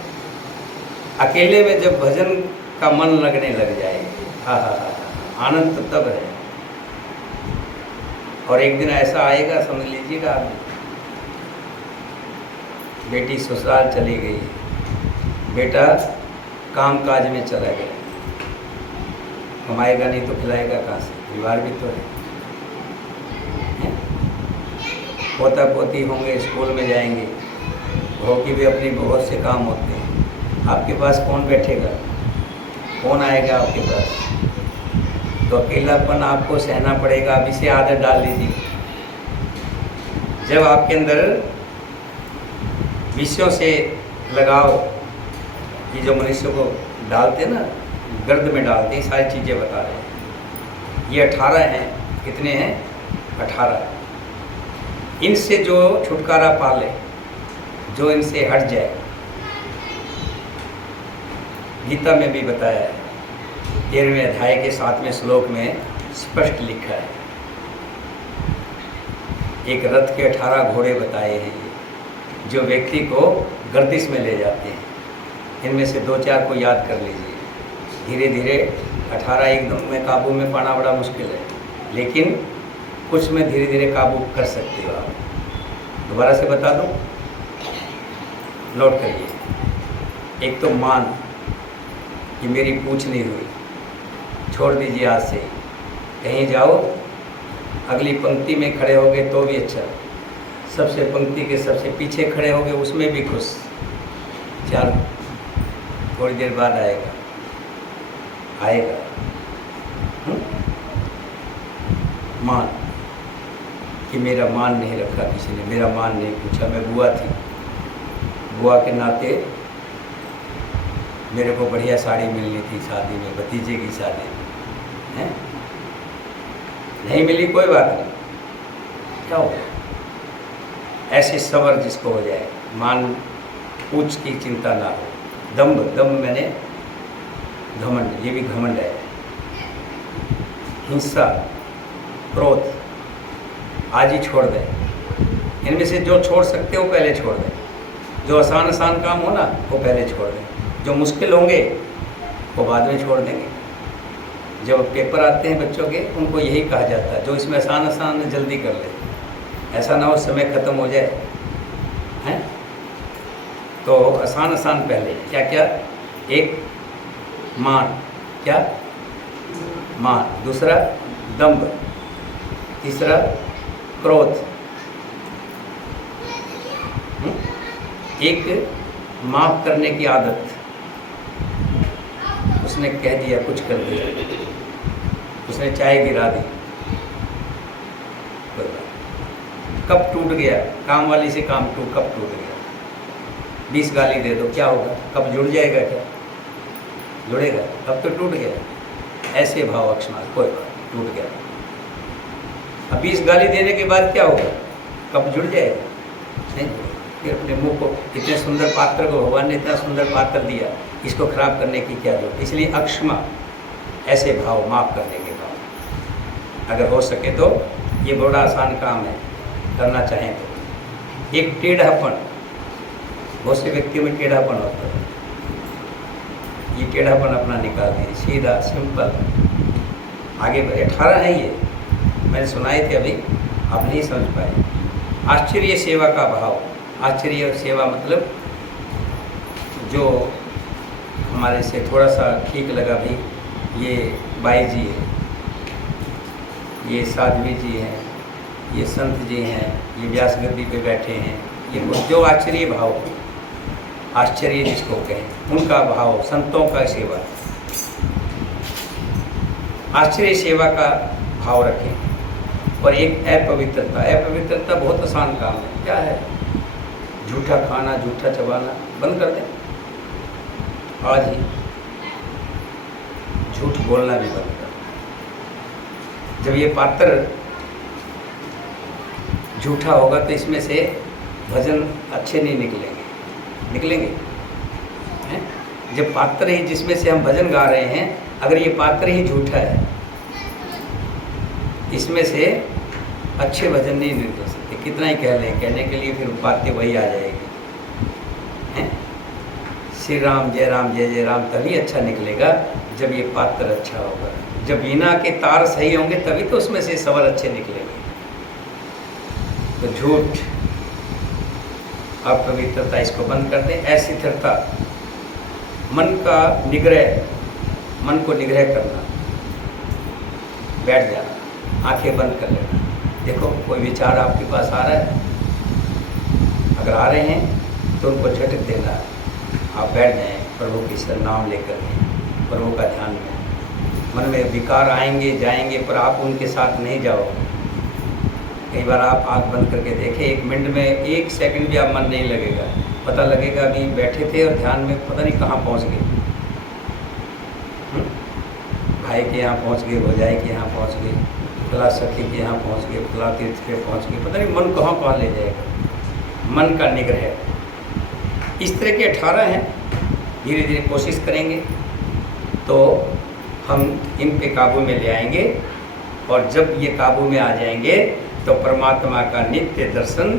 अकेले में जब भजन का मन लगने लग जाए, हाँ हाँ हाँ, आनंद तो तब है। और एक दिन ऐसा आएगा, समझ लीजिएगा, बेटी ससुराल चली गई, बेटा काम काज में चला गया, कमाएगा नहीं तो खिलाएगा कहाँ से, परिवार भी तो है। पोता पोती होंगे, स्कूल में जाएंगे, बहू की भी अपनी बहुत से काम होते हैं। आपके पास कौन बैठेगा, कौन आएगा आपके पास? तो अकेलापन आपको सहना पड़ेगा। अब इसे आदत डाल लीजिए। जब आपके अंदर विषयों से लगाव, ये जो मनुष्य को डालते ना, गर्द में डालते हैं, सारी चीज़ें बता रहे हैं। ये 18 हैं, कितने हैं? 18। इनसे जो छुटकारा पा ले, जो इनसे हट जाए, गीता में भी बताया है, 13वें अध्याय के 7वें श्लोक में स्पष्ट लिखा है। एक रथ के 18 घोड़े बताए हैं, जो व्यक्ति को गर्दिश में ले जाते हैं। इनमें से 2-4 को याद कर लीजिए। धीरे धीरे 18 एकदम में काबू में पाना बड़ा मुश्किल है, लेकिन कुछ में धीरे धीरे काबू कर सकते हो आप। दोबारा से बता दूं, नोट करिए। एक तो मान कि मेरी पूछ नहीं हुई, छोड़ दीजिए आज से। कहीं जाओ, अगली पंक्ति में खड़े हो गए तो भी अच्छा, सबसे पंक्ति के सबसे पीछे खड़े हो गए उसमें भी खुश। चल थोड़ी देर बाद आएगा आएगा। मान कि मेरा मान नहीं रखा किसी ने, मेरा मान नहीं पूछा। मैं बुआ थी, बुआ के नाते मेरे को बढ़िया साड़ी मिलनी थी शादी में, भतीजे की शादी में, हैं? नहीं मिली, कोई बात नहीं, क्या हो गया? ऐसे सबर जिसको हो जाए, मान पूछ की चिंता ना हो। दम्भ, दम्भ मैंने घमंड, ये भी घमंड है। हिंसा, क्रोध आज ही छोड़ दें। इनमें से जो छोड़ सकते हो पहले छोड़ दें। जो आसान आसान काम हो ना, वो पहले छोड़ दें। जो मुश्किल होंगे वो बाद में छोड़ देंगे। जब पेपर आते हैं बच्चों के, उनको यही कहा जाता है, जो इसमें आसान आसान जल्दी कर ले, ऐसा ना हो समय ख़त्म हो जाए, हैं? तो आसान आसान पहले। क्या क्या? एक मान, क्या? मान। दूसरा दंभ। तीसरा क्रोध। एक माफ करने की आदत। उसने कह दिया, कुछ कर दिया, उसने चाय गिरा दी, कप टूट गया, काम वाली से कप टूट गया, 20 गाली दे दो, क्या होगा? कब जुड़ जाएगा? क्या जुड़ेगा? कब तो टूट गया। ऐसे भाव अक्षमात, कोई बात, टूट गया। अब 20 गाली देने के बाद क्या होगा? कब जुड़ जाएगा? नहीं। फिर अपने मुंह को, इतने सुंदर पात्र को भगवान ने इतना सुंदर पात्र दिया, इसको खराब करने की क्या जरूरत? इसलिए अक्षमा, ऐसे भाव, माफ करने के भाव। अगर हो सके तो ये बड़ा आसान काम है, करना चाहें तो। एक टेढ़ापन, बहुत से व्यक्तियों में टेढ़ापन होता है, ये टेढ़ापन अपना निकाल दीजिए, सीधा सिंपल आगे बढ़े। 18 है ये, मैंने सुनाए थे अभी, आप नहीं समझ पाए। आश्चर्य सेवा का भाव। आश्चर्य सेवा मतलब जो हमारे से थोड़ा सा ठीक लगा, भाई ये बाई जी है, ये साध्वी जी हैं, ये संत जी हैं, ये व्यास गद्दी पे बैठे हैं, ये जो आश्चर्य भाव, आश्चर्य जिसको कहें, उनका भाव, संतों का सेवा, आश्चर्य सेवा का भाव रखें। और एक अपवित्रता, अपवित्रता बहुत आसान काम है। क्या है? झूठा खाना, झूठा चबाना बंद कर दें आज ही। झूठ बोलना भी बंद कर दें। जब ये पात्र झूठा होगा तो इसमें से भजन अच्छे नहीं निकलेंगे। निकलेंगे हैं? जब पात्र ही जिसमें से हम भजन गा रहे हैं, अगर ये पात्र ही झूठा है, इसमें से अच्छे भजन नहीं निकल सकते। कितना ही कह लें, कहने के लिए फिर बातें वही आ जाएगी हैं? श्री राम जय जय राम तभी अच्छा निकलेगा जब ये पात्र अच्छा होगा। जब वीणा के तार सही होंगे तभी तो उसमें से स्वर अच्छे निकलेंगे। तो झूठ, अपवित्रता, इसको बंद कर दें। अस्थिरता, मन का निग्रह, मन को निग्रह करना, बैठ जाना, आंखें बंद कर लेना। देखो कोई विचार आपके पास आ रहा है, अगर आ रहे हैं तो उनको झटक देना। आप बैठ जाएं प्रभु की सर नाम लेकर के, प्रभु का ध्यान में। मन में विकार आएंगे जाएंगे पर आप उनके साथ नहीं जाओ। कई बार आप आंख बंद करके देखें, 1 मिनट में 1 सेकंड भी आप मन नहीं लगेगा। पता लगेगा अभी बैठे थे और ध्यान में पता नहीं कहाँ पहुँच गए। भाई के यहाँ पहुँच गए, भौजाई के यहाँ पहुँच गए, फला सखी के यहाँ पहुँच गए, फला तीर्थ पे पहुँच गए, पता नहीं मन कहाँ ले जाएगा। मन का निग्रह, इस तरह के 18 हैं। धीरे धीरे कोशिश करेंगे तो हम इन पे काबू में ले आएंगे। और जब ये काबू में आ जाएंगे तो परमात्मा का नित्य दर्शन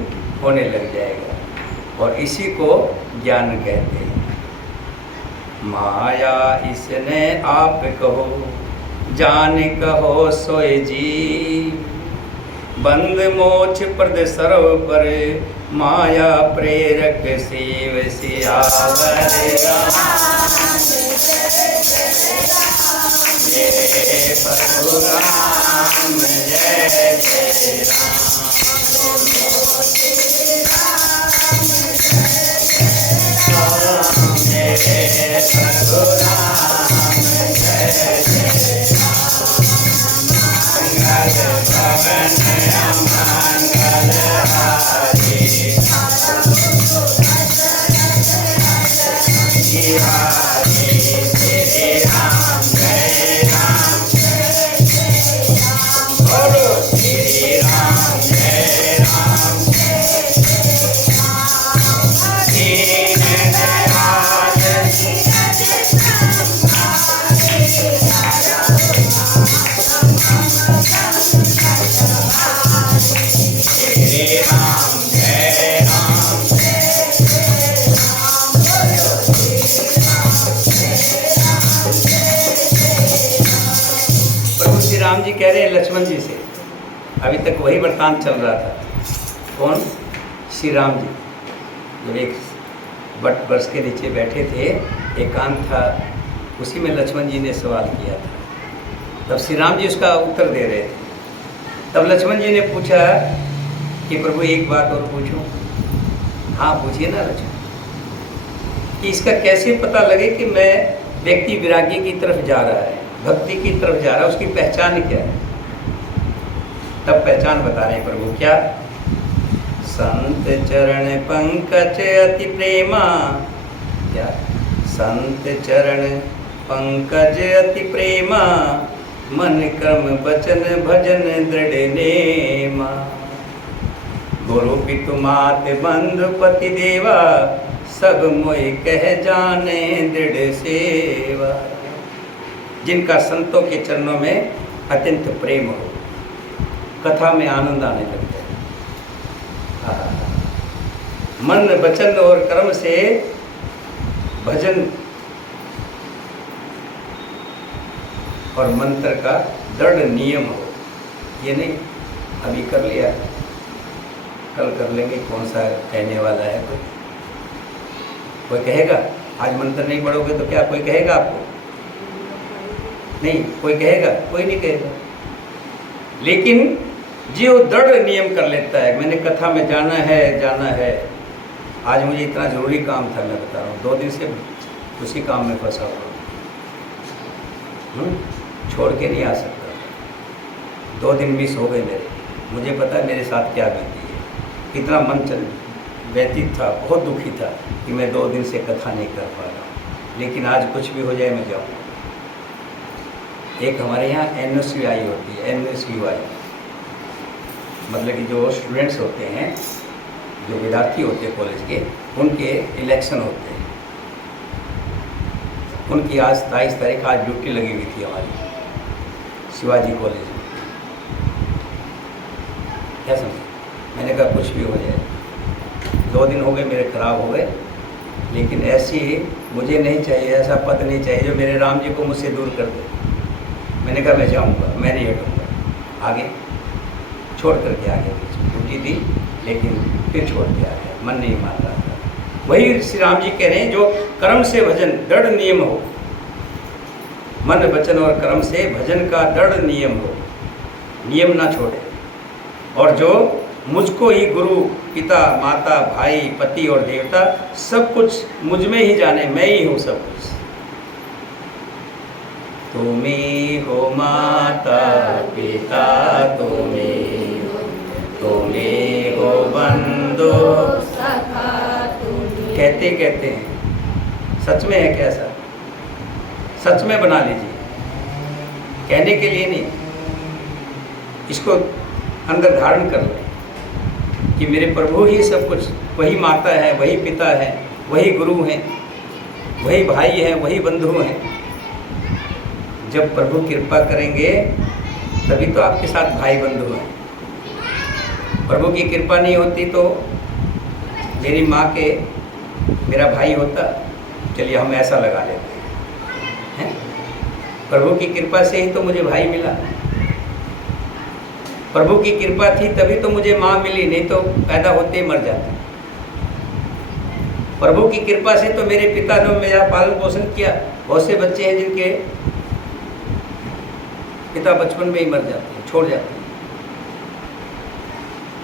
होने लग जाएगा। और इसी को ज्ञान कहते हैं। माया इसने आप कहो, जान कहो सोए जी, बंद मोक्ष प्रद सर्व पर, माया प्रेरक शिव सियावर प्रभु राम जय जय राम, जय प्रभु राम जय जय राम, मंगल भवन राम जी कह रहे हैं लक्ष्मण जी से। अभी तक वही वृत्तांत चल रहा था। कौन? श्री राम जी। जब एक बट वृक्ष के नीचे बैठे थे, एकांत था, उसी में लक्ष्मण जी ने सवाल किया था। तब श्री राम जी उसका उत्तर दे रहे थे। तब लक्ष्मण जी ने पूछा कि प्रभु एक बात और पूछूं। हाँ पूछिए ना लक्ष्मण। कि इसका कैसे पता लगे कि मैं व्यक्ति विरागी की तरफ जा रहा है, भक्ति की तरफ जा रहा है, उसकी पहचान क्या है? तब पहचान बता रहे हैं प्रभु। क्या? संत चरण पंकज अति प्रेमा। क्या? संत चरण पंकज अति प्रेमा, मन कर्म वचन भजन दृढ़ नेमा। गुरु पितु मात बंधु पति देवा, सब मोहि कह जाने दृढ़ सेवा। जिनका संतों के चरणों में अत्यंत प्रेम हो, कथा में आनंद आने लगता है। मन वचन और कर्म से भजन और मंत्र का दृढ़ नियम हो। ये नहीं अभी कर लिया, कल कर लेंगे, कौन सा कहने वाला है? कोई कहेगा आज मंत्र नहीं पढ़ोगे तो क्या कोई कहेगा आपको? नहीं कोई कहेगा, कोई नहीं कहेगा। लेकिन जो दृढ़ नियम कर लेता है, मैंने कथा में जाना है आज मुझे इतना ज़रूरी काम था, मैं बता रहा हूँ, 2 दिन से उसी काम में फंसा हुआ, छोड़ के नहीं आ सकता। 2 दिन मिस हो गए मेरे। मुझे पता है मेरे साथ क्या बीती है, कितना मन व्यतीत था, बहुत दुखी था कि मैं 2 दिन से कथा नहीं कर पा रहा हूँ। लेकिन आज कुछ भी हो जाए मैं जाऊँगा। एक हमारे यहाँ NSUI होती है, NSUI मतलब कि जो स्टूडेंट्स होते हैं, जो विद्यार्थी होते हैं कॉलेज के, उनके इलेक्शन होते हैं। उनकी आज 23 तारीख आज ड्यूटी लगी हुई थी हमारी शिवाजी कॉलेज में। क्या समझे? मैंने कहा कुछ भी हो जाए। 2 दिन हो गए मेरे खराब हो गए, लेकिन ऐसी मुझे नहीं चाहिए, ऐसा पद नहीं चाहिए जो मेरे राम जी को मुझसे दूर कर दे। मैंने कहा मैं जाऊँगा, मैं नहीं हटूँगा। आगे छोड़ करके आ गया, ड्यूटी दी लेकिन फिर छोड़ के आ गया, मन नहीं मान रहा था। वही श्री राम जी कह रहे हैं, जो कर्म से भजन दृढ़ नियम हो, मन वचन और कर्म से भजन का दृढ़ नियम हो, नियम ना छोड़े, और जो मुझको ही गुरु पिता माता भाई पति और देवता सब कुछ मुझ में ही जाने, मैं ही हूँ सब कुछ। तुम्ही हो माता पिता, तुम्ही हो बंधु सखा, कहते कहते हैं, सच में है कैसा? सच में बना लीजिए, कहने के लिए नहीं, इसको अंदर धारण कर लें कि मेरे प्रभु ही सब कुछ, वही माता है, वही पिता है, वही गुरु हैं, वही भाई हैं, वही बंधु हैं। जब प्रभु कृपा करेंगे तभी तो आपके साथ भाई बंधु हैं। प्रभु की कृपा नहीं होती तो मेरी माँ के मेरा भाई होता, चलिए हम ऐसा लगा लेते हैं। प्रभु की कृपा से ही तो मुझे भाई मिला, प्रभु की कृपा थी तभी तो मुझे माँ मिली, नहीं तो पैदा होते ही मर जाते। प्रभु की कृपा से तो मेरे पिता ने मेरा पालन पोषण किया। बहुत से बच्चे हैं जिनके पिता बचपन में ही मर जाते हैं, छोड़ जाते हैं।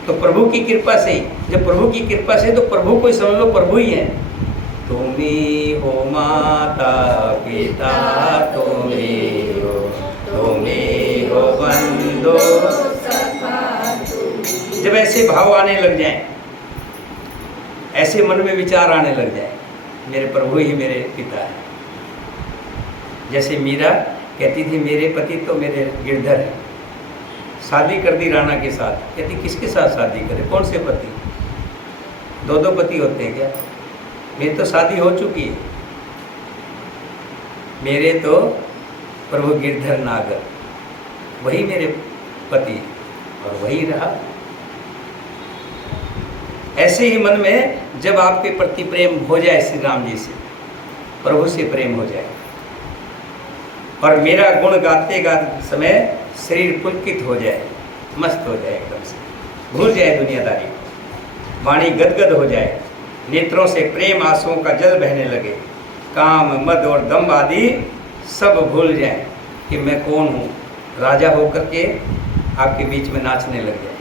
तो प्रभु की कृपा से ही, जब प्रभु की कृपा से, तो प्रभु को समझ लो प्रभु ही है। तुम्ही हो माता पिता, तुम्ही हो बंधु सखा। जब ऐसे भाव आने लग जाएं, ऐसे मन में विचार आने लग जाए, मेरे प्रभु ही मेरे पिता है। जैसे मीरा कहती थी मेरे पति तो मेरे गिरधर है, शादी कर दी राणा के साथ। कहती किसके साथ शादी करे, कौन से पति? 2 पति होते हैं क्या? मेरी तो शादी हो चुकी है, मेरे तो प्रभु गिरधर नागर, वही मेरे पति और वही रहा। ऐसे ही मन में जब आपके प्रति प्रेम हो जाए, श्री राम जी से, प्रभु से प्रेम हो जाए, और मेरा गुण गाते गाते समय शरीर पुलकित हो जाए, मस्त हो जाए, एकदम से भूल जाए दुनियादारी को, वाणी गदगद हो जाए, नेत्रों से प्रेम आंसुओं का जल बहने लगे, काम मद और दम्भ आदि सब भूल जाए कि मैं कौन हूँ, राजा होकर के आपके बीच में नाचने लग जाए।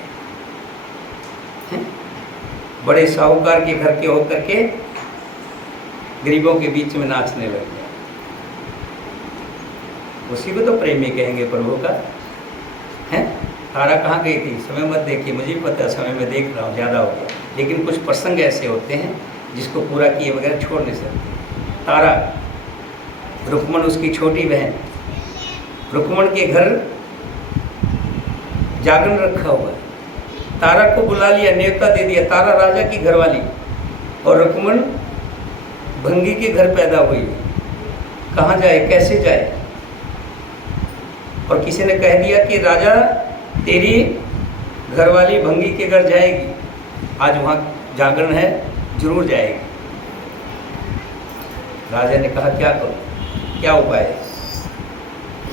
बड़े साहूकार के घर के होकर के गरीबों के बीच में नाचने लग जाए। उसी को तो प्रेमी कहेंगे प्रभु का। हैं? तारा कहाँ गई थी? समय मत देखिए, मुझे भी पता है, समय में देख रहा हूँ, ज़्यादा हो गया, लेकिन कुछ प्रसंग ऐसे होते हैं जिसको पूरा किए बगैर छोड़ नहीं सकते। तारा, रुक्मण उसकी छोटी बहन, रुक्मण के घर जागरण रखा हुआ है, तारा को बुला लिया, न्योता दे दिया। तारा राजा की घरवाली और रुक्मण भंगी के घर पैदा हुई, कहाँ जाए, कैसे जाए? और किसी ने कह दिया कि राजा तेरी घरवाली भंगी के घर जाएगी, आज वहाँ जागरण है, जरूर जाएगी। राजा ने कहा क्या करूँ, क्या उपाय है?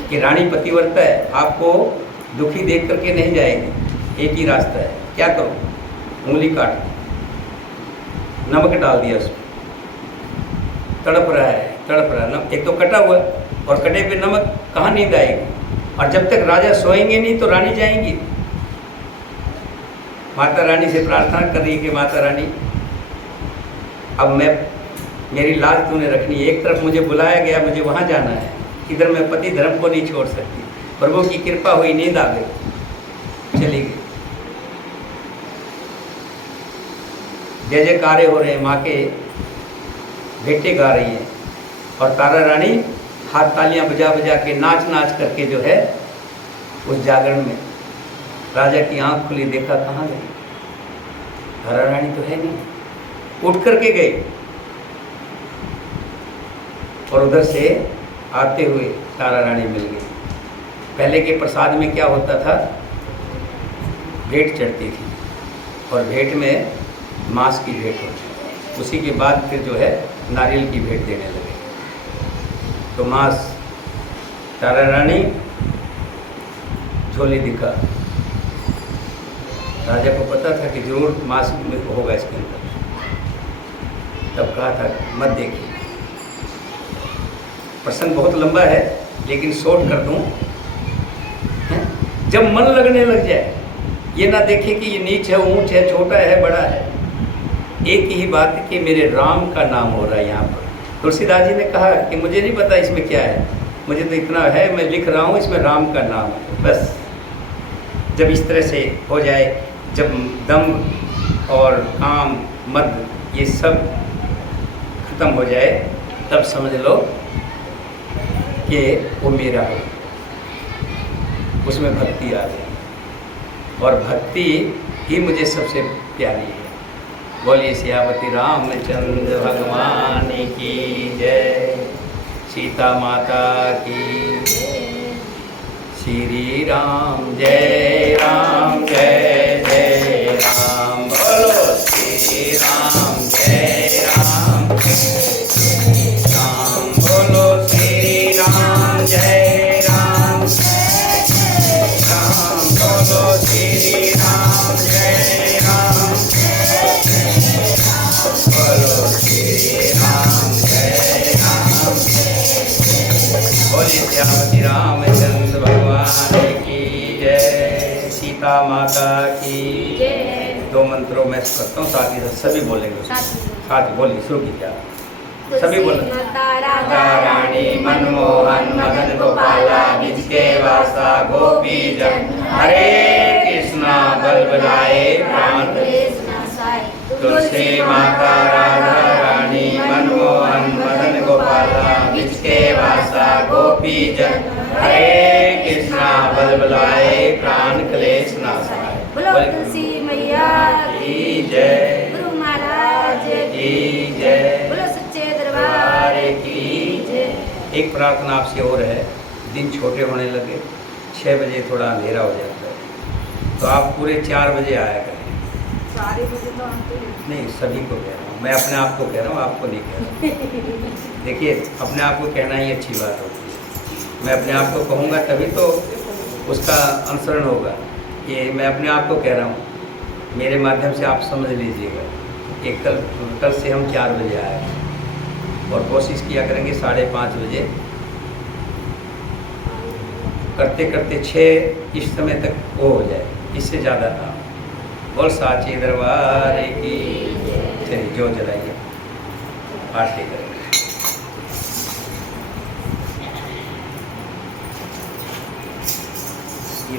कि रानी पतिव्रता है, आपको दुखी देख करके नहीं जाएगी, एक ही रास्ता है, क्या करूँ? उंगली काट, नमक डाल दिया उसमें, तड़प रहा है, एक तो कटा हुआ और कटे पे नमक, कहाँ नींद आएगी? और जब तक राजा सोएंगे नहीं तो रानी जाएंगी। माता रानी से प्रार्थना कर रही कि माता रानी अब मेरी लाज तूने रखनी है। एक तरफ मुझे बुलाया गया, मुझे वहाँ जाना है, इधर मैं पति धर्म को नहीं छोड़ सकती। प्रभु की कृपा हुई, नींद आ गई, चली गई। जय जयकारे हो रहे हैं, माँ के बेटे गा रही हैं और तारा रानी हाथ तालियां बजा बजा के नाच नाच करके जो है उस जागरण में राजा की आंख खुली, देखा कहाँ गई, तारा रानी तो है नहीं। उठ करके गई और उधर से आते हुए तारा रानी मिल गई। पहले के प्रसाद में क्या होता था, भेंट चढ़ती थी और भेंट में मांस की भेंट होती, उसी के बाद फिर जो है नारियल की भेंट देने लगे। तो मांस, तारा रानी झोली दिखा, राजा को पता था कि जरूर मांस होगा इसके अंदर, तब कहा था मत देखिए। प्रसंग बहुत लंबा है लेकिन शॉर्ट कर दूं। जब मन लगने लग जाए, ये ना देखे कि ये नीच है, ऊंच है, छोटा है, बड़ा है, एक ही बात है कि मेरे राम का नाम हो रहा है यहाँ पर। तुलसीदास जी ने कहा कि मुझे नहीं पता इसमें क्या है, मुझे तो इतना है, मैं लिख रहा हूँ, इसमें राम का नाम है बस। जब इस तरह से हो जाए, जब दम और काम मद ये सब खत्म हो जाए, तब समझ लो कि वो मेरा है, उसमें भक्ति आ गई और भक्ति ही मुझे सबसे प्यारी है। बोलिए सियावती रामचंद्र भगवान की जय, सीता माता की, श्री राम जय राम जय जय राम, बोलो श्री राम जय राम राम, बोलो श्री राम जय राम राम, बोलो श्री राम जय राम, बोलो श्री राम जय राम। बोलिए श्यामती रामचंद्र भगवान की जय, सीता माता की जय। 2 मंत्रों में करता हूँ, साथ ही साथ सभी बोलेंगे, साथ बोलिए, शुरू कीजिए आप, सभी बोले। राधा रानी मनमोहन मदन गोपाला, निज के वासा गोपी जन, हरे कृष्णा बल बलाए प्राण तुलसी माता। राधा रानी मनमोहन मदन गोपाला, निज के वासा गोपी जन, हरे कृष्णा बल बलाए प्राण क्लेश नाशाय। बोलो तुलसी मैया की जय, गुरु महाराज की जय, बोलो सच्चे दरबार की जय। एक प्रार्थना आपसे और है, दिन छोटे होने लगे, 6 बजे थोड़ा अंधेरा हो जाता है, तो आप पूरे 4 बजे आया करें। 4 बजे तो नहीं, सभी को कह रहा हूँ, मैं अपने आप को कह रहा हूँ, आपको नहीं कह रहा। देखिए, अपने आप को कहना ही अच्छी बात होती है। मैं अपने आप को कहूँगा तभी तो उसका अनुसरण होगा कि मैं अपने आप को कह रहा हूँ। मेरे माध्यम से आप समझ लीजिएगा कि कल से हम 4 बजे आए और कोशिश किया करेंगे 5:30 बजे, करते करते 6 इस समय तक वो हो जाए, इससे ज़्यादा था। बोल साचे दरबार की। चलिए जो जलाइए, आरती करेंगे। ये